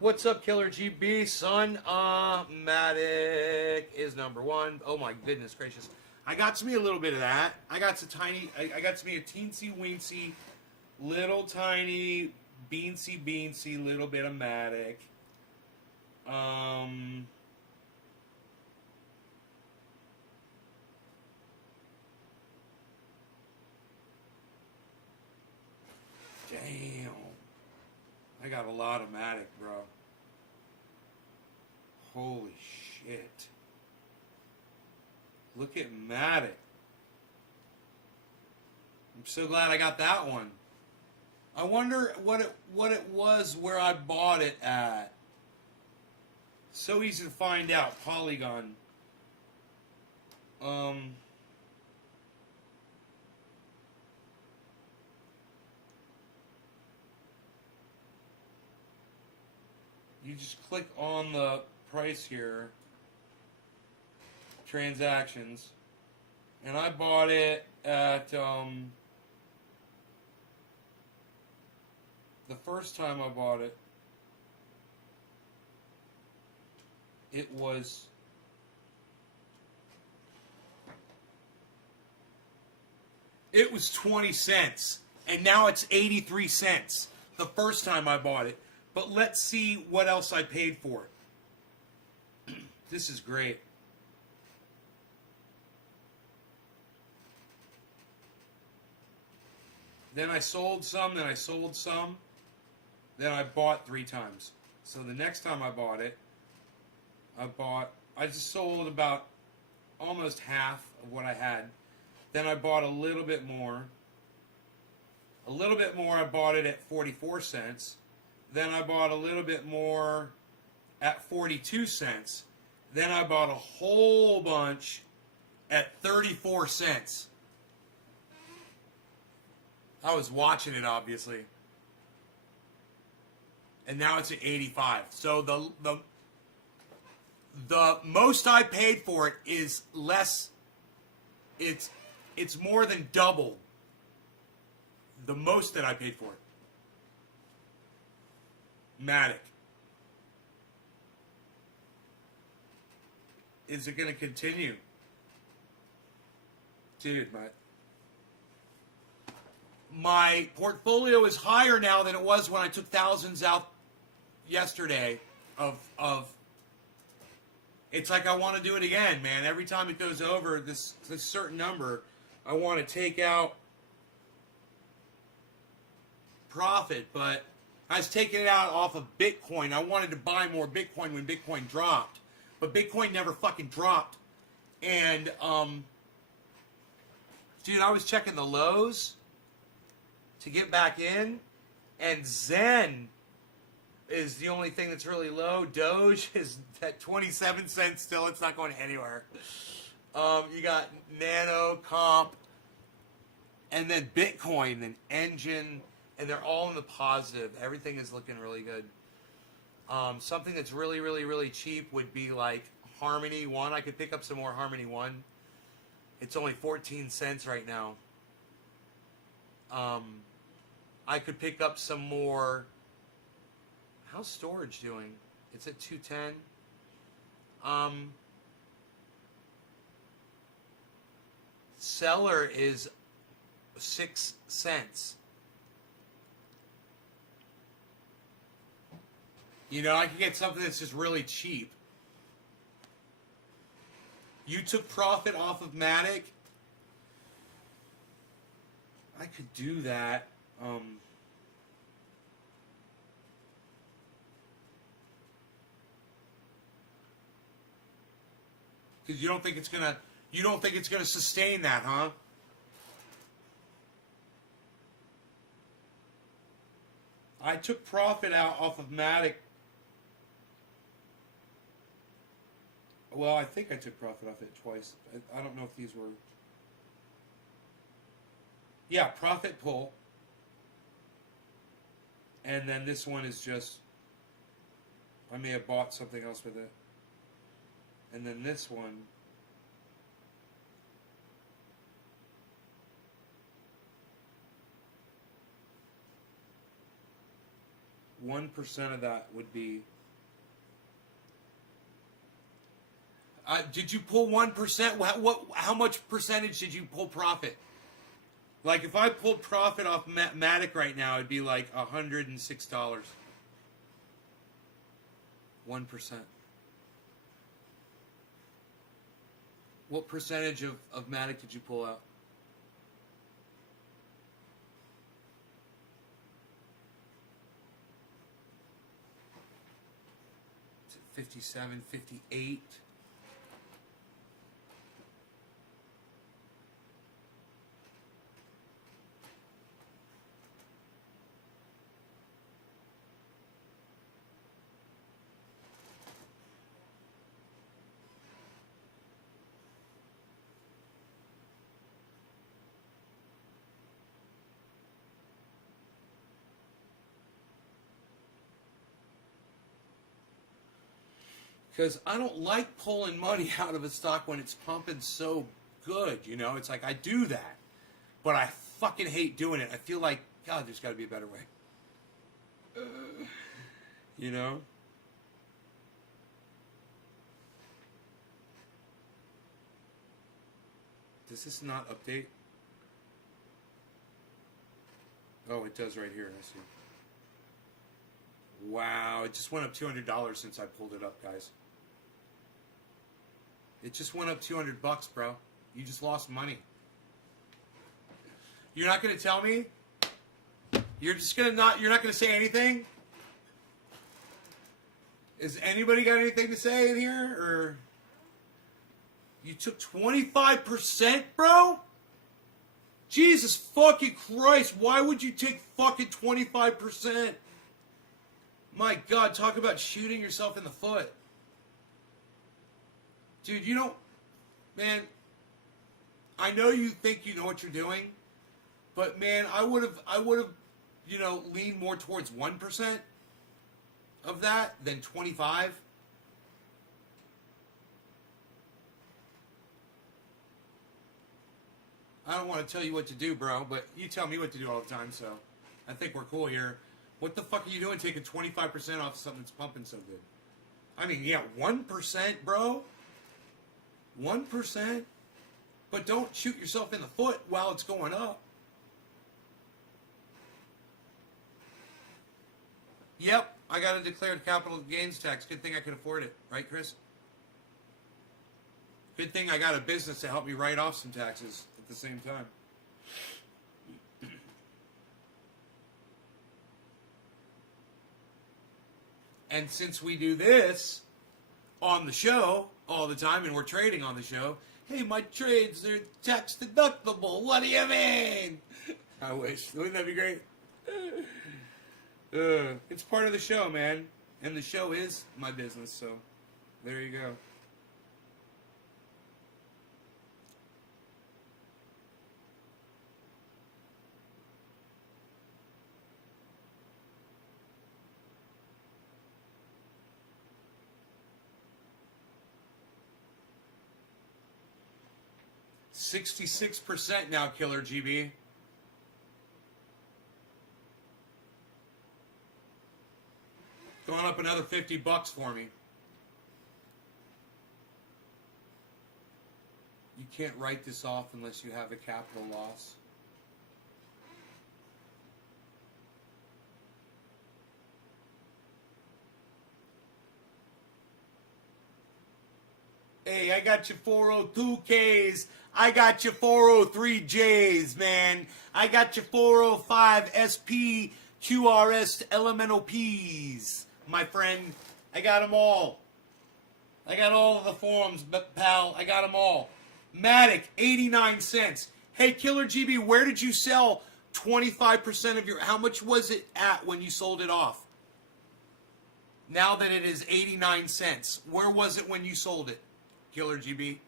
What's up, Killer GB, son? Matic is number one. Oh my goodness gracious. I got me a little bit of that. I got me a teensy weensy, little tiny, beansy little bit of Matic. Damn. I got a lot of Matic, bro. Holy shit. Look at Matic. I'm so glad I got that one. I wonder what it was where I bought it at. So easy to find out. Polygon. You just click on the price here, transactions, and I bought it at, the first time I bought it, it was It was 20 cents, and now it's 83 cents the first time I bought it. But let's see what else I paid for it. This is great. Then I sold some, then I sold some. Then I bought 3 times. So the next time I bought it, I just sold about almost half of what I had. Then I bought a little bit more. A little bit more, I bought it at 44 cents. Then I bought a little bit more at 42 cents. Then I bought a whole bunch at 34 cents. I was watching it, obviously. And now it's at 85. So the most I paid for it is less. It's more than double the most that I paid for it. Matic. Is it going to continue? Dude, my portfolio is higher now than it was when I took thousands out yesterday of it's like I want to do it again, man. Every time it goes over this certain number, I want to take out profit, but I was taking it out off of Bitcoin. I wanted to buy more Bitcoin when Bitcoin dropped, but Bitcoin never fucking dropped. And dude, I was checking the lows to get back in, and Zen is the only thing that's really low. Doge is at 27 cents still. It's not going anywhere. You got Nano, Comp, and then Bitcoin, and Engine, and they're all in the positive. Everything is looking really good. Something that's really, really, really cheap would be like Harmony One. I could pick up some more Harmony One. It's only 14 cents right now. I could pick up some more. How's storage doing? It's at 210. Seller is 6 cents. You know, I could get something that's just really cheap. You took profit off of Matic. I could do that. Because you don't think it's gonna sustain that, huh? I took profit out off of Matic. Well, I think I took profit off it twice. I don't know if these were. Yeah, profit pull. And then this one is just. I may have bought something else with it. And then this one. %1 of that would be. Did you pull 1%? How much percentage did you pull profit? Like if I pulled profit off Matic right now, it'd be like $106. 1%. What percentage of Matic did you pull out? Is it 57, 58? Because I don't like pulling money out of a stock when it's pumping so good, you know? It's like, I do that. But I fucking hate doing it. I feel like, God, there's got to be a better way. You know? Does this not update? Oh, it does right here. I see. Wow, it just went up $200 since I pulled it up, guys. It just went up $200, bro. You just lost money. You're not going to tell me? You're not going to say anything? Is anybody got anything to say in here? Or you took 25%, bro? Jesus fucking Christ, why would you take fucking 25%? My God, talk about shooting yourself in the foot. Dude, you don't... Man, I know you think you know what you're doing, but man, I would have, you know, leaned more towards 1% of that than 25%. I don't want to tell you what to do, bro, but you tell me what to do all the time, so I think we're cool here. What the fuck are you doing taking 25% off something that's pumping so good? I mean, yeah, 1%, bro. 1%. But don't shoot yourself in the foot while it's going up. Yep, I got a declared capital gains tax. Good thing I can afford it. Right, Chris? Good thing I got a business to help me write off some taxes at the same time. And since we do this on the show all the time, and we're trading on the show, hey, my trades are tax deductible. What do you mean? I wish. Wouldn't that be great? It's part of the show, man. And the show is my business, so there you go. $66% now, Killer GB. Going up another $50 for me. You can't write this off unless you have a capital loss. Hey, I got your 402Ks. I got your 403Js, man. I got your 405 SP QRS Elemental Ps, my friend. I got them all. I got all of the forums, pal. I got them all. Matic, 89 cents. Hey, Killer GB, where did you sell 25% of your... How much was it at when you sold it off? Now that it is 89 cents. Where was it when you sold it, Killer GB?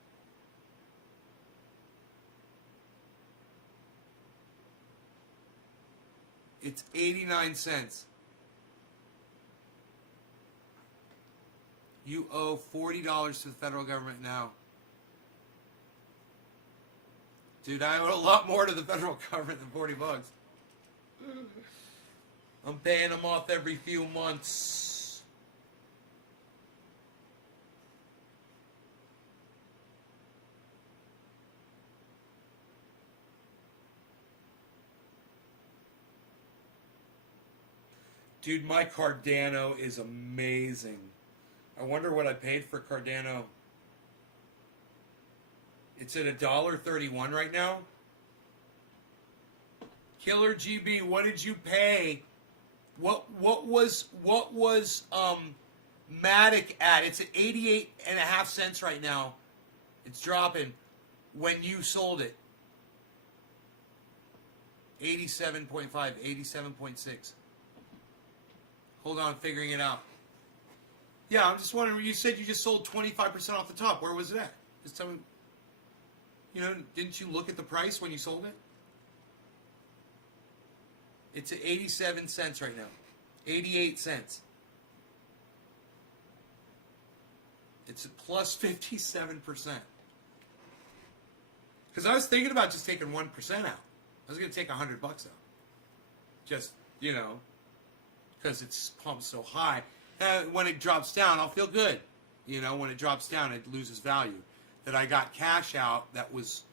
It's 89 cents. You owe $40 to the federal government now. Dude, I owe a lot more to the federal government than 40 bucks. I'm paying them off every few months. Dude, my Cardano is amazing. I wonder what I paid for Cardano. It's at $1.31 right now. Killer GB, what did you pay? What was Matic at? It's at 88.5 cents right now. It's dropping. When you sold it, 87.5, 87.6. Hold on, I'm figuring it out. Yeah, I'm just wondering. You said you just sold 25% off the top. Where was it at? Just tell me. You know, didn't you look at the price when you sold it? It's at 87 cents right now. 88 cents. It's at plus 57%. Because I was thinking about just taking 1% out. I was going to take $100 out. Just, you know, because it's pumped so high. When it drops down, I'll feel good. You know, when it drops down, it loses value. That I got cash out that was,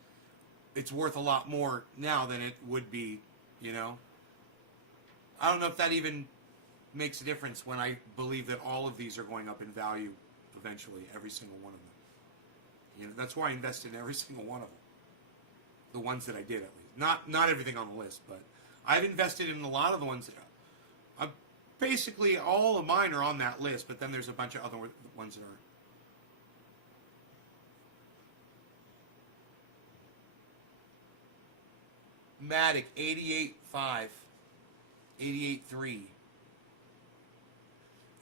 it's worth a lot more now than it would be, you know. I don't know if that even makes a difference when I believe that all of these are going up in value eventually, every single one of them. You know, that's why I invested in every single one of them. The ones that I did, at least. Not everything on the list, but I've invested in a lot of the ones that basically all of mine are on that list, but then there's a bunch of other ones that are. Matic, 88.5. 88.3.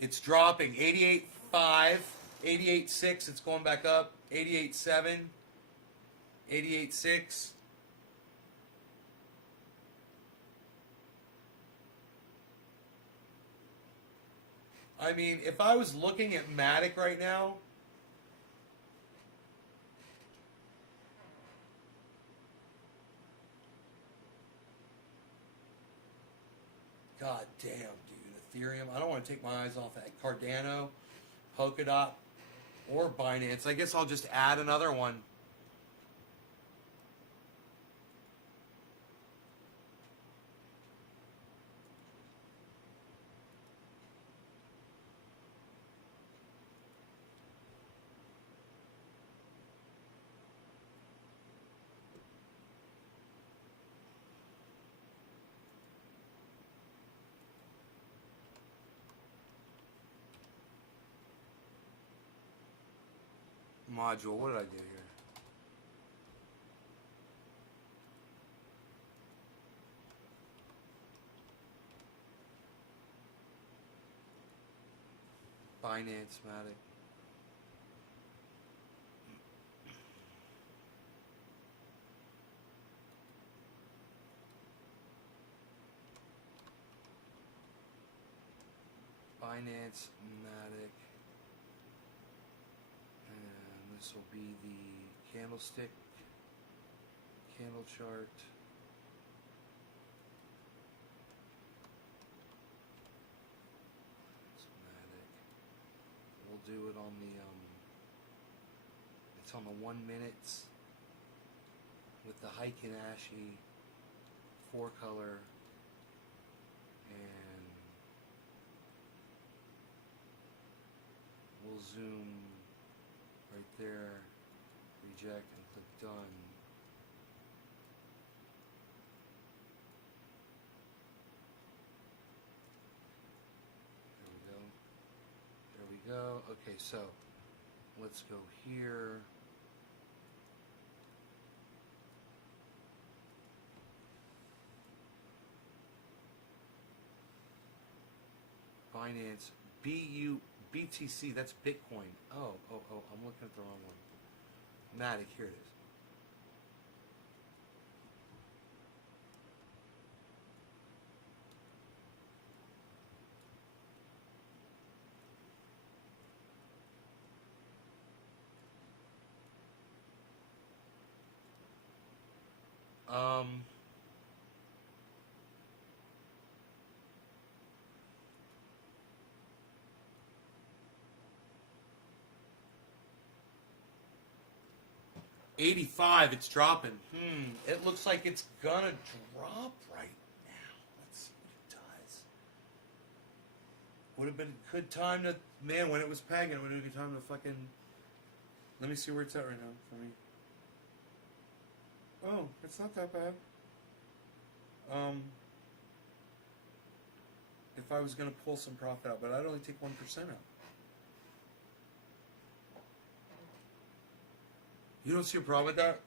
It's dropping. 88.5. 88.6. It's going back up. 88.7. 88.6. I mean, if I was looking at Matic right now, God damn, dude, Ethereum. I don't want to take my eyes off that. Cardano, Polkadot, or Binance. I guess I'll just add another one. Module, what did I do here? Binance, Matic. Binance, Matic. This will be the candlestick, candle chart. Matic. We'll do it on the it's on the 1 minutes with the Heiken Ashi 4-color, and we'll zoom right there, reject, and click done. There we go. There we go. Okay, so let's go here. Binance, BTC, that's Bitcoin. Oh, I'm looking at the wrong one. Matic, here it is. Um, $85, it's dropping. It looks like it's gonna drop right now. Let's see what it does. Would have been a good time to, man, when it was pegging, it would have been a good time to fucking, let me see where it's at right now for me. Oh, it's not that bad. If I was gonna pull some profit out, but I'd only take 1% out. You don't see a problem with that?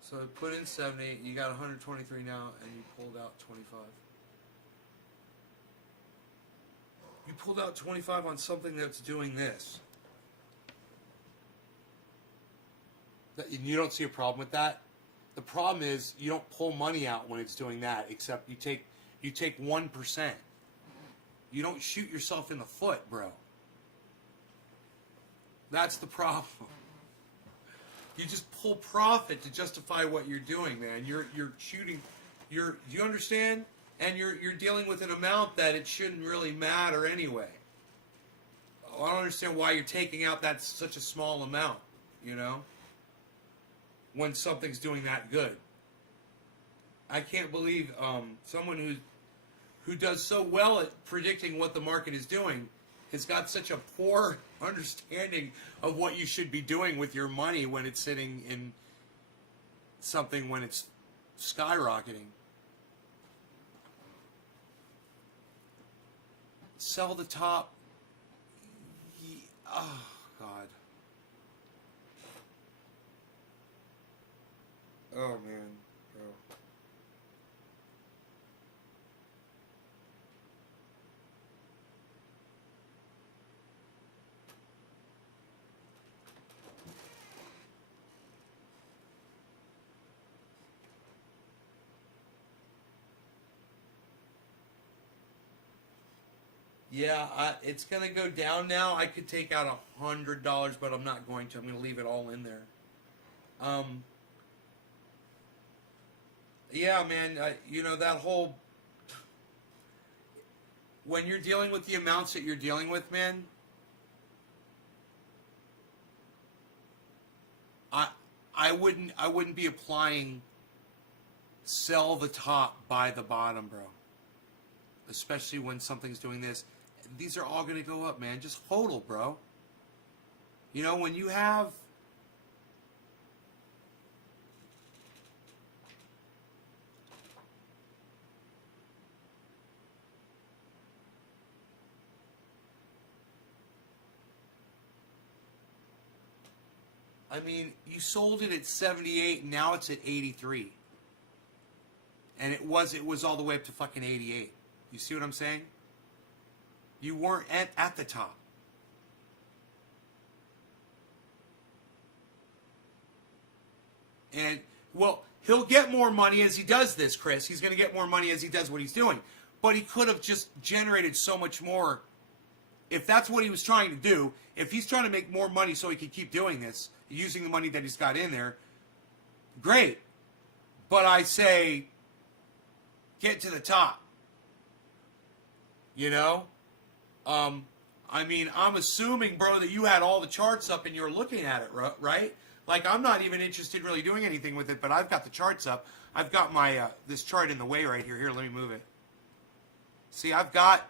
So I put in 70, you got 123 now, and you pulled out 25. You pulled out 25 on something that's doing this. And you don't see a problem with that? The problem is you don't pull money out when it's doing that, except you take 1%. You don't shoot yourself in the foot, bro. That's the problem. You just pull profit to justify what you're doing, man. You're shooting. Do you understand? And you're dealing with an amount that it shouldn't really matter anyway. I don't understand why you're taking out that such a small amount, you know, when something's doing that good. I can't believe someone who does so well at predicting what the market is doing has got such a poor understanding of what you should be doing with your money when it's sitting in something when it's skyrocketing. Sell the top. Oh, God. Oh, man. Oh. Yeah, it's going to go down now. I could take out $100, but I'm not going to. I'm going to leave it all in there. Yeah, man, you know, that whole... When you're dealing with the amounts that you're dealing with, man, I wouldn't be applying sell the top, buy the bottom, bro. Especially when something's doing this. These are all going to go up, man. Just hodl, bro. You know, when you have... I mean, you sold it at 78, and now it's at 83. And it was all the way up to fucking 88. You see what I'm saying? You weren't at the top. And, well, he'll get more money as he does this, Chris. He's going to get more money as he does what he's doing. But he could have just generated so much more. If that's what he was trying to do, if he's trying to make more money so he can keep doing this, using the money that he's got in there, great. But I say, get to the top. You know? I mean, I'm assuming, bro, that you had all the charts up and you're looking at it, right? Like, I'm not even interested in really doing anything with it, but I've got the charts up. I've got my, this chart in the way right here. Here, let me move it. See, I've got,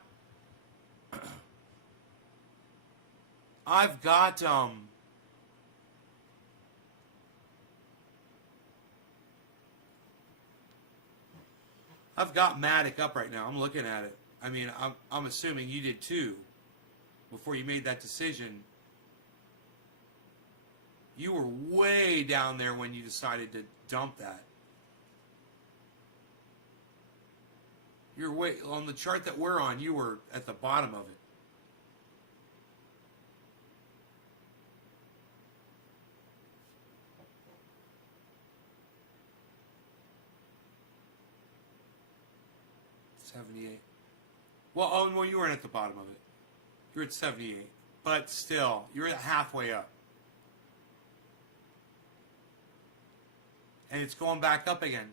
I've got Matic up right now. I'm looking at it. I mean, I'm assuming you did too. Before you made that decision, you were way down there when you decided to dump that. You're way on the chart that we're on. You were at the bottom of it. $78. Well, you weren't at the bottom of it. You're at 78, but still, you're at halfway up, and it's going back up again.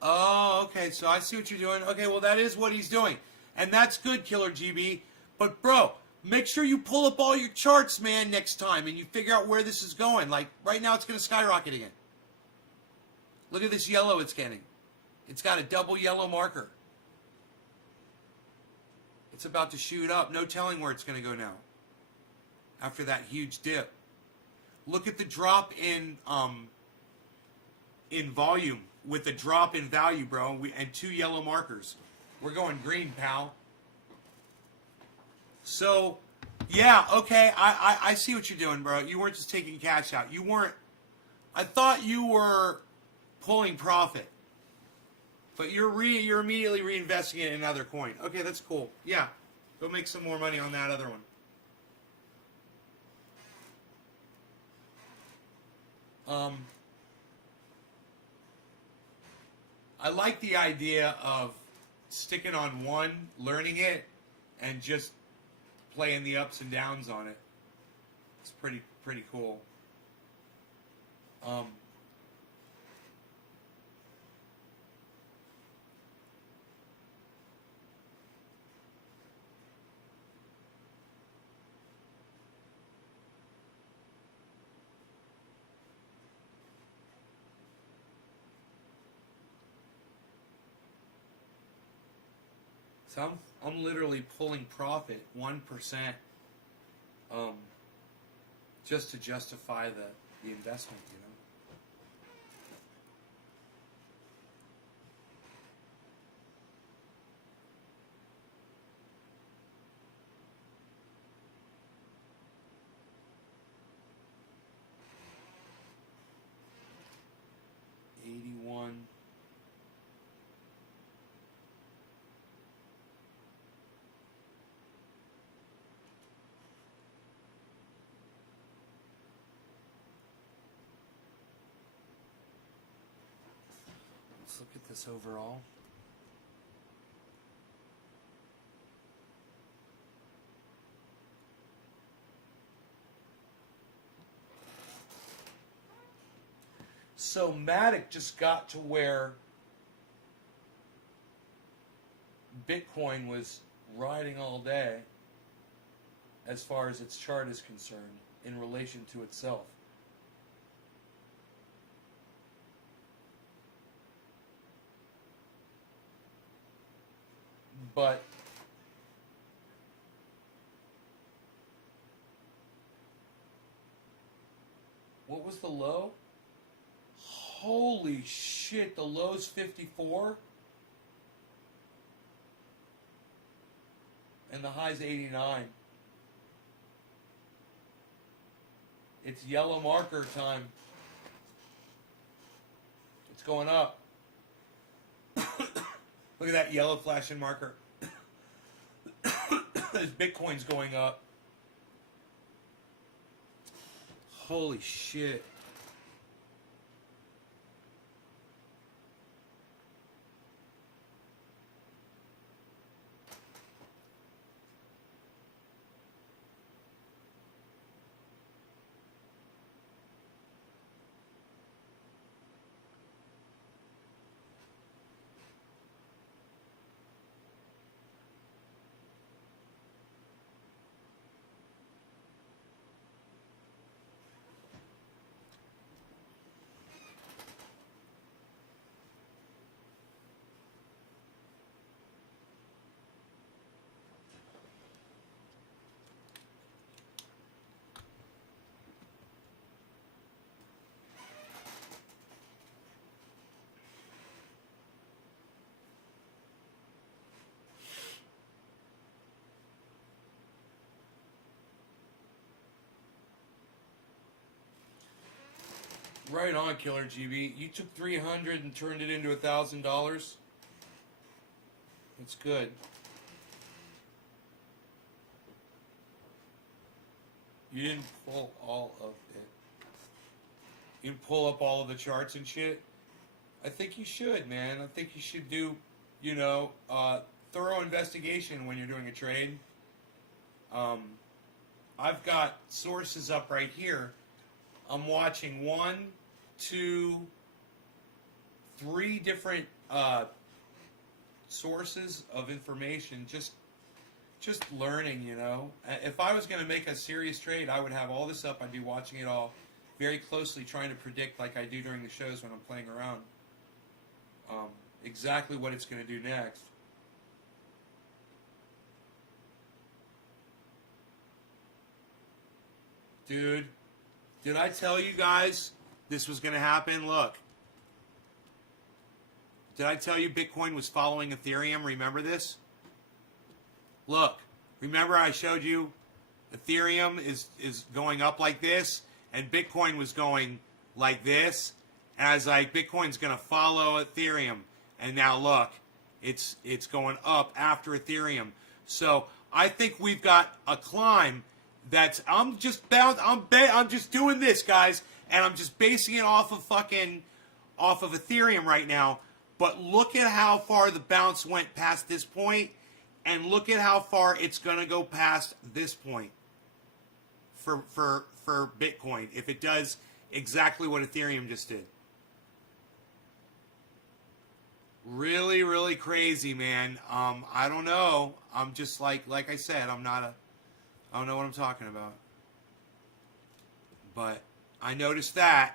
Oh, okay, so I see what you're doing. Okay, well, that is what he's doing, and that's good, Killer GB. But, bro, make sure you pull up all your charts, man, next time, and you figure out where this is going. Like, right now, it's going to skyrocket again. Look at this yellow it's getting. It's got a double yellow marker. It's about to shoot up. No telling where it's going to go now. After that huge dip. Look at the drop in volume with the drop in value, bro. And 2 yellow markers. We're going green, pal. So, yeah, okay. I see what you're doing, bro. You weren't just taking cash out. You weren't. I thought you were pulling profit. But you're immediately reinvesting it in another coin. Okay, that's cool. Yeah, go make some more money on that other one. I like the idea of sticking on one, learning it, and just playing the ups and downs on it. It's pretty cool. So I'm literally pulling profit 1%, just to justify the investment, you know. $81. Let's look at this overall. So Matic just got to where Bitcoin was riding all day as far as its chart is concerned in relation to itself. But what was the low? Holy shit, the low's 54 and the high's 89. It's yellow marker time. It's going up. Look at that yellow flashing marker. This Bitcoin's going up. Holy shit. Right on, Killer GB. You took 300 and turned it into $1,000. That's good. You didn't pull all of it. You didn't pull up all of the charts and shit. I think you should, man. I think you should do, thorough investigation when you're doing a trade. I've got sources up right here. I'm watching 1, 2, 3 different sources of information. Just learning, If I was going to make a serious trade, I would have all this up. I'd be watching it all very closely, trying to predict, like I do during the shows when I'm playing around, exactly what it's going to do next. Dude, did I tell you guys this was going to happen? Look. Did I tell you Bitcoin was following Ethereum? Remember this? Look. Remember I showed you Ethereum is going up like this, and Bitcoin was going like this. And I was like, Bitcoin's going to follow Ethereum. And now look, it's going up after Ethereum. So I think we've got a climb. I'm just doing this, guys, and I'm just basing it off of Ethereum right now. But look at how far the bounce went past this point, and look at how far it's gonna go past this point for Bitcoin if it does exactly what Ethereum just did. Really, really crazy, man. I don't know. I'm just like I said, I don't know what I'm talking about. But I noticed that.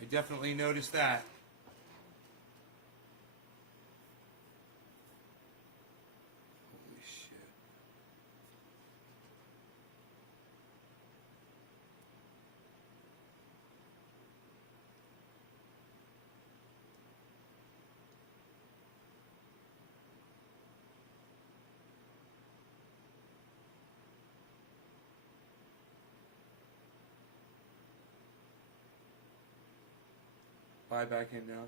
I definitely noticed that. Holy shit. Buy back in now.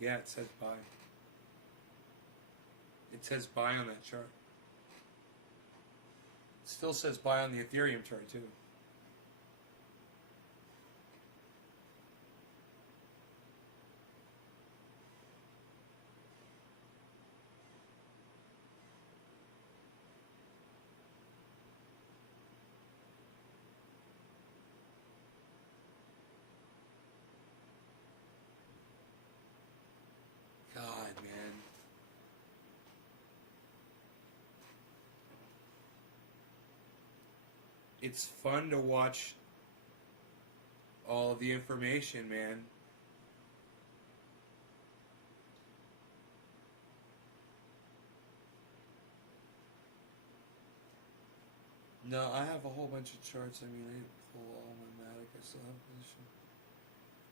Yeah, it says buy. It says buy on that chart. It still says buy on the Ethereum chart too. God, man. It's fun to watch all of the information, man. No, I have a whole bunch of charts. I mean, I didn't pull all my Matic. I still have position.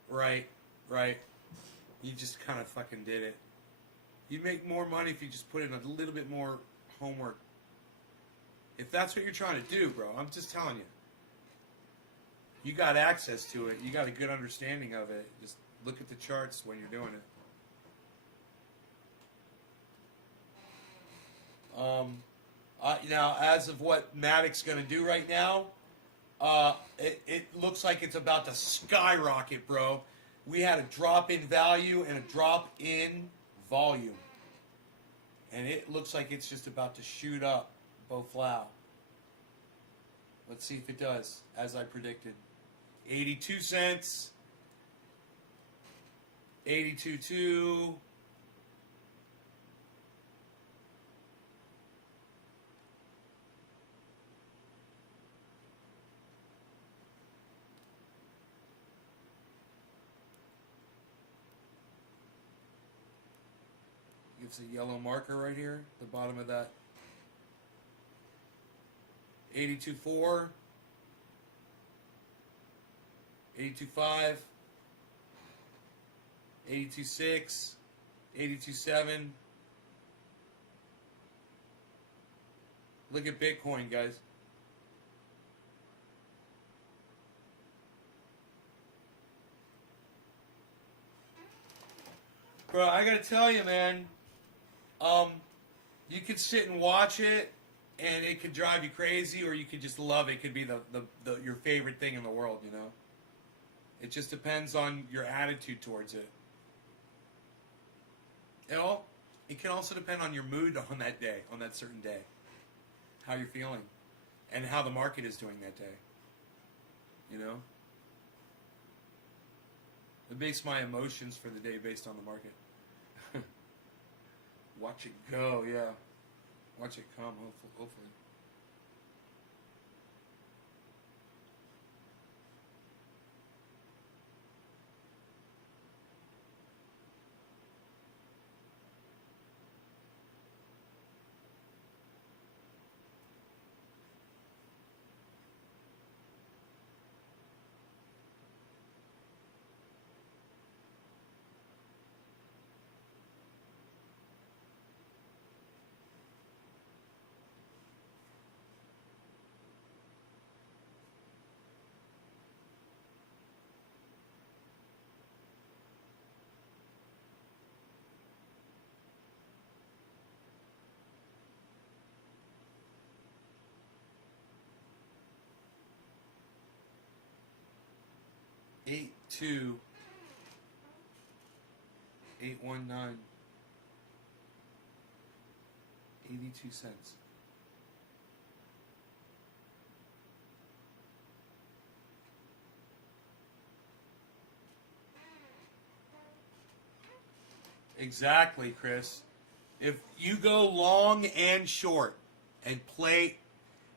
Right. You just kind of fucking did it. You'd make more money if you just put in a little bit more homework. If that's what you're trying to do, bro, I'm just telling you. You got access to it. You got a good understanding of it. Just look at the charts when you're doing it. Now, as of what Matic's going to do right now, it looks like it's about to skyrocket, bro. We had a drop in value and a drop in volume. And it looks like it's just about to shoot up, both loud. Let's see if it does, as I predicted. 82 cents. 82.2. Gives a yellow marker right here, the bottom of that. 82.4. 82.5. 82.6. 82.7. Look at Bitcoin, guys. Bro, I gotta tell you, man. You could sit and watch it, and it could drive you crazy, or you could just love it. It could be the your favorite thing in the world, you know? It just depends on your attitude towards it. It can also depend on your mood on that day, on that certain day. How you're feeling. And how the market is doing that day. You know? I base my emotions for the day based on the market. Watch it go, yeah. Watch it come, hopefully. Eight 819 82 cents. Exactly, Chris. If you go long and short and play,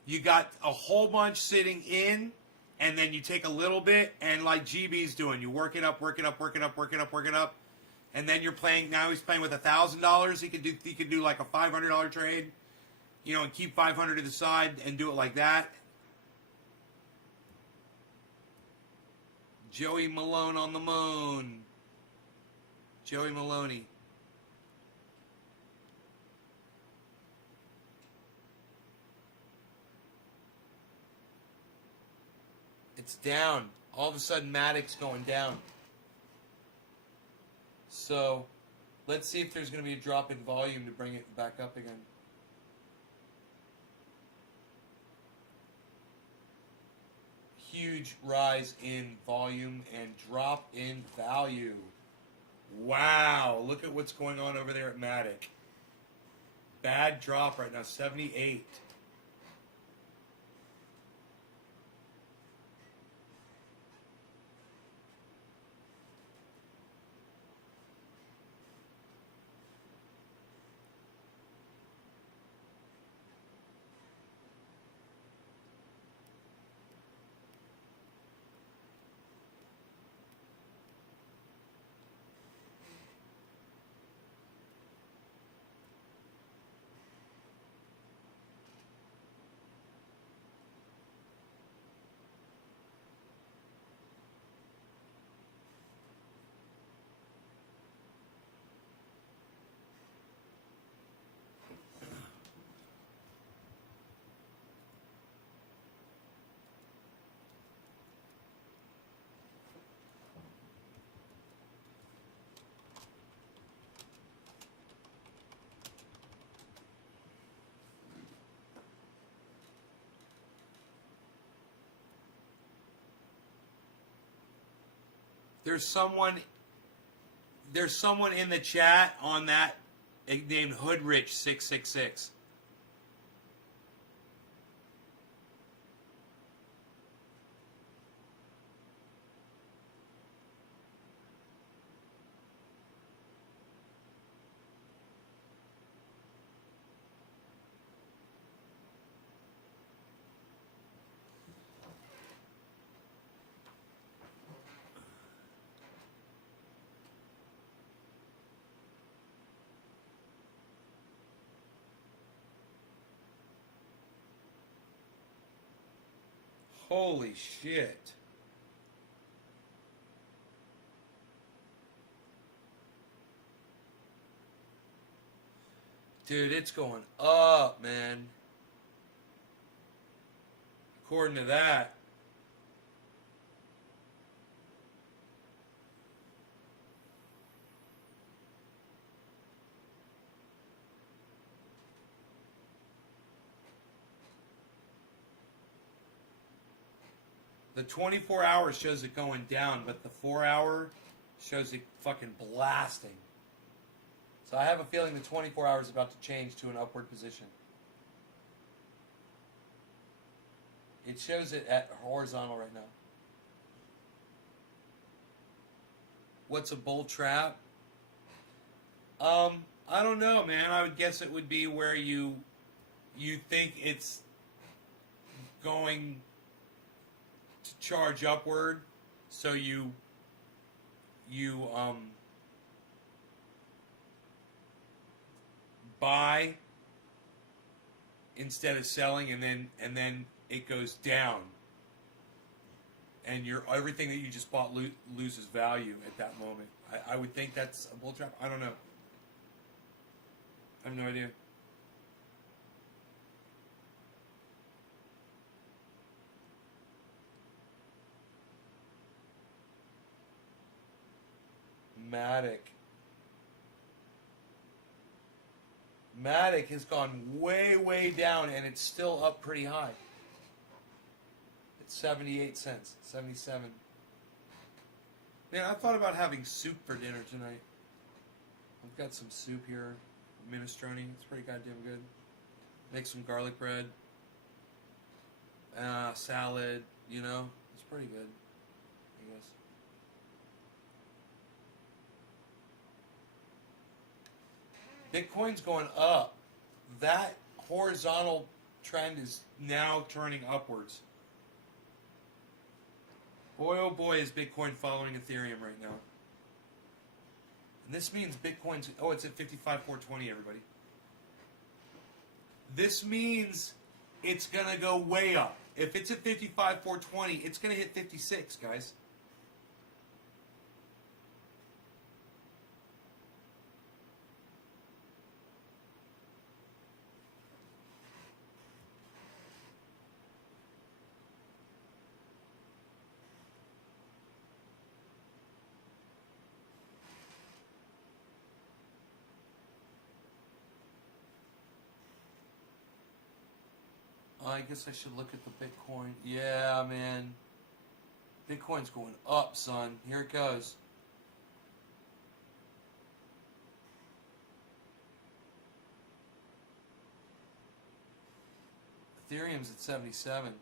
you got a whole bunch sitting in, and then you take a little bit, and like GB's doing, you work it up, work it up, work it up, work it up, work it up, and then you're playing. Now he's playing with $1,000. He could do like a $500 trade, you know, and keep 500 to the side and do it like that. Joey Malone on the moon. Joey Maloney. It's down. All of a sudden, Matic's going down. So, let's see if there's going to be a drop in volume to bring it back up again. Huge rise in volume and drop in value. Wow, look at what's going on over there at Matic. Bad drop right now, 78. There's someone in the chat on that named Hoodrich666. Holy shit. Dude, it's going up, man. According to that. The 24 hours shows it going down, but the 4 hour shows it fucking blasting. So I have a feeling the 24 hours is about to change to an upward position. It shows it at horizontal right now. What's a bull trap? I don't know, man. I would guess it would be where you think it's going to charge upward, so you buy instead of selling, and then it goes down, and everything that you just bought loses value at that moment. I would think that's a bull trap. I don't know. I have no idea. Matic has gone way, way down, and it's still up pretty high. It's 78 cents, 77. Man, I thought about having soup for dinner tonight. I've got some soup here, minestrone. It's pretty goddamn good. Make some garlic bread, salad. You know, it's pretty good, I guess. Bitcoin's going up. That horizontal trend is now turning upwards. Boy, oh boy, is Bitcoin following Ethereum right now. And this means Bitcoin's... Oh, it's at 55,420, everybody. This means it's going to go way up. If it's at 55,420, it's going to hit 56, guys. I guess I should look at the Bitcoin. Yeah, man. Bitcoin's going up, son. Here it goes. Ethereum's at 77.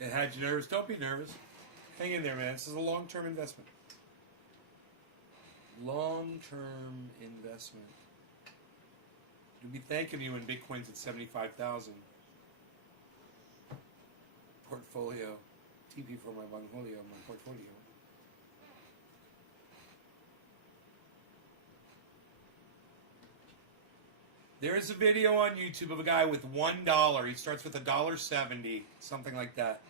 It had you nervous. Don't be nervous. Hang in there, man. This is a long-term investment. Long-term investment. You'll be thanking me when Bitcoin's at 75,000. Portfolio. TP for my portfolio. There is a video on YouTube of a guy with $1. He starts with $1.70, something like that.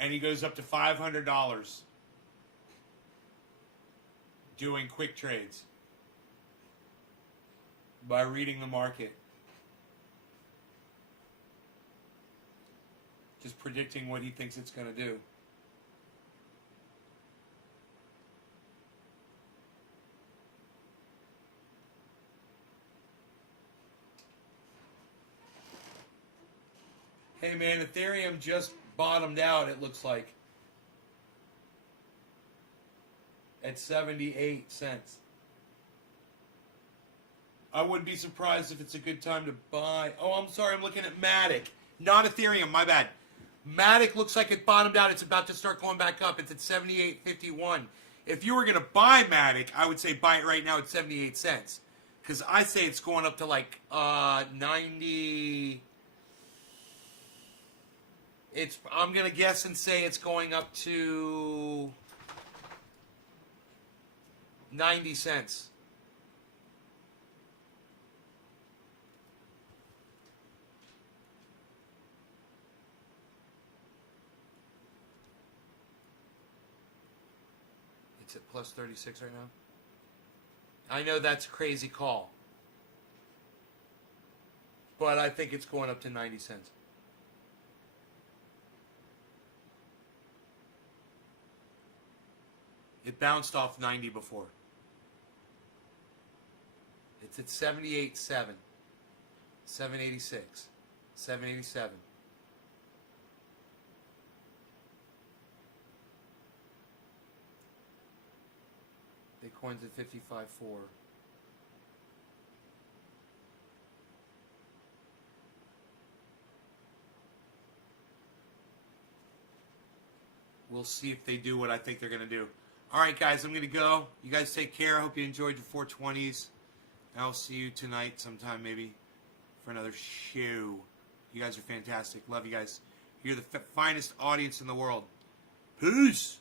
And he goes up to $500 doing quick trades by reading the market. Just predicting what he thinks it's going to do. Hey man, Ethereum just bottomed out, it looks like. At 78 cents. I wouldn't be surprised if it's a good time to buy. Oh, I'm sorry, I'm looking at Matic. Not Ethereum, my bad. Matic looks like it bottomed out. It's about to start going back up. It's at 78.51. If you were going to buy Matic, I would say buy it right now at 78 cents. Because I say it's going up to like 90... I'm going to guess and say it's going up to 90 cents. It's at plus 36 right now. I know that's a crazy call. But I think it's going up to 90 cents. It bounced off 90 before. It's at 78.7, 786, 787. Bitcoin's at 55.4. We'll see if they do what I think they're going to do. All right, guys, I'm going to go. You guys take care. I hope you enjoyed your 420s. I'll see you tonight sometime maybe for another show. You guys are fantastic. Love you guys. You're the finest audience in the world. Peace.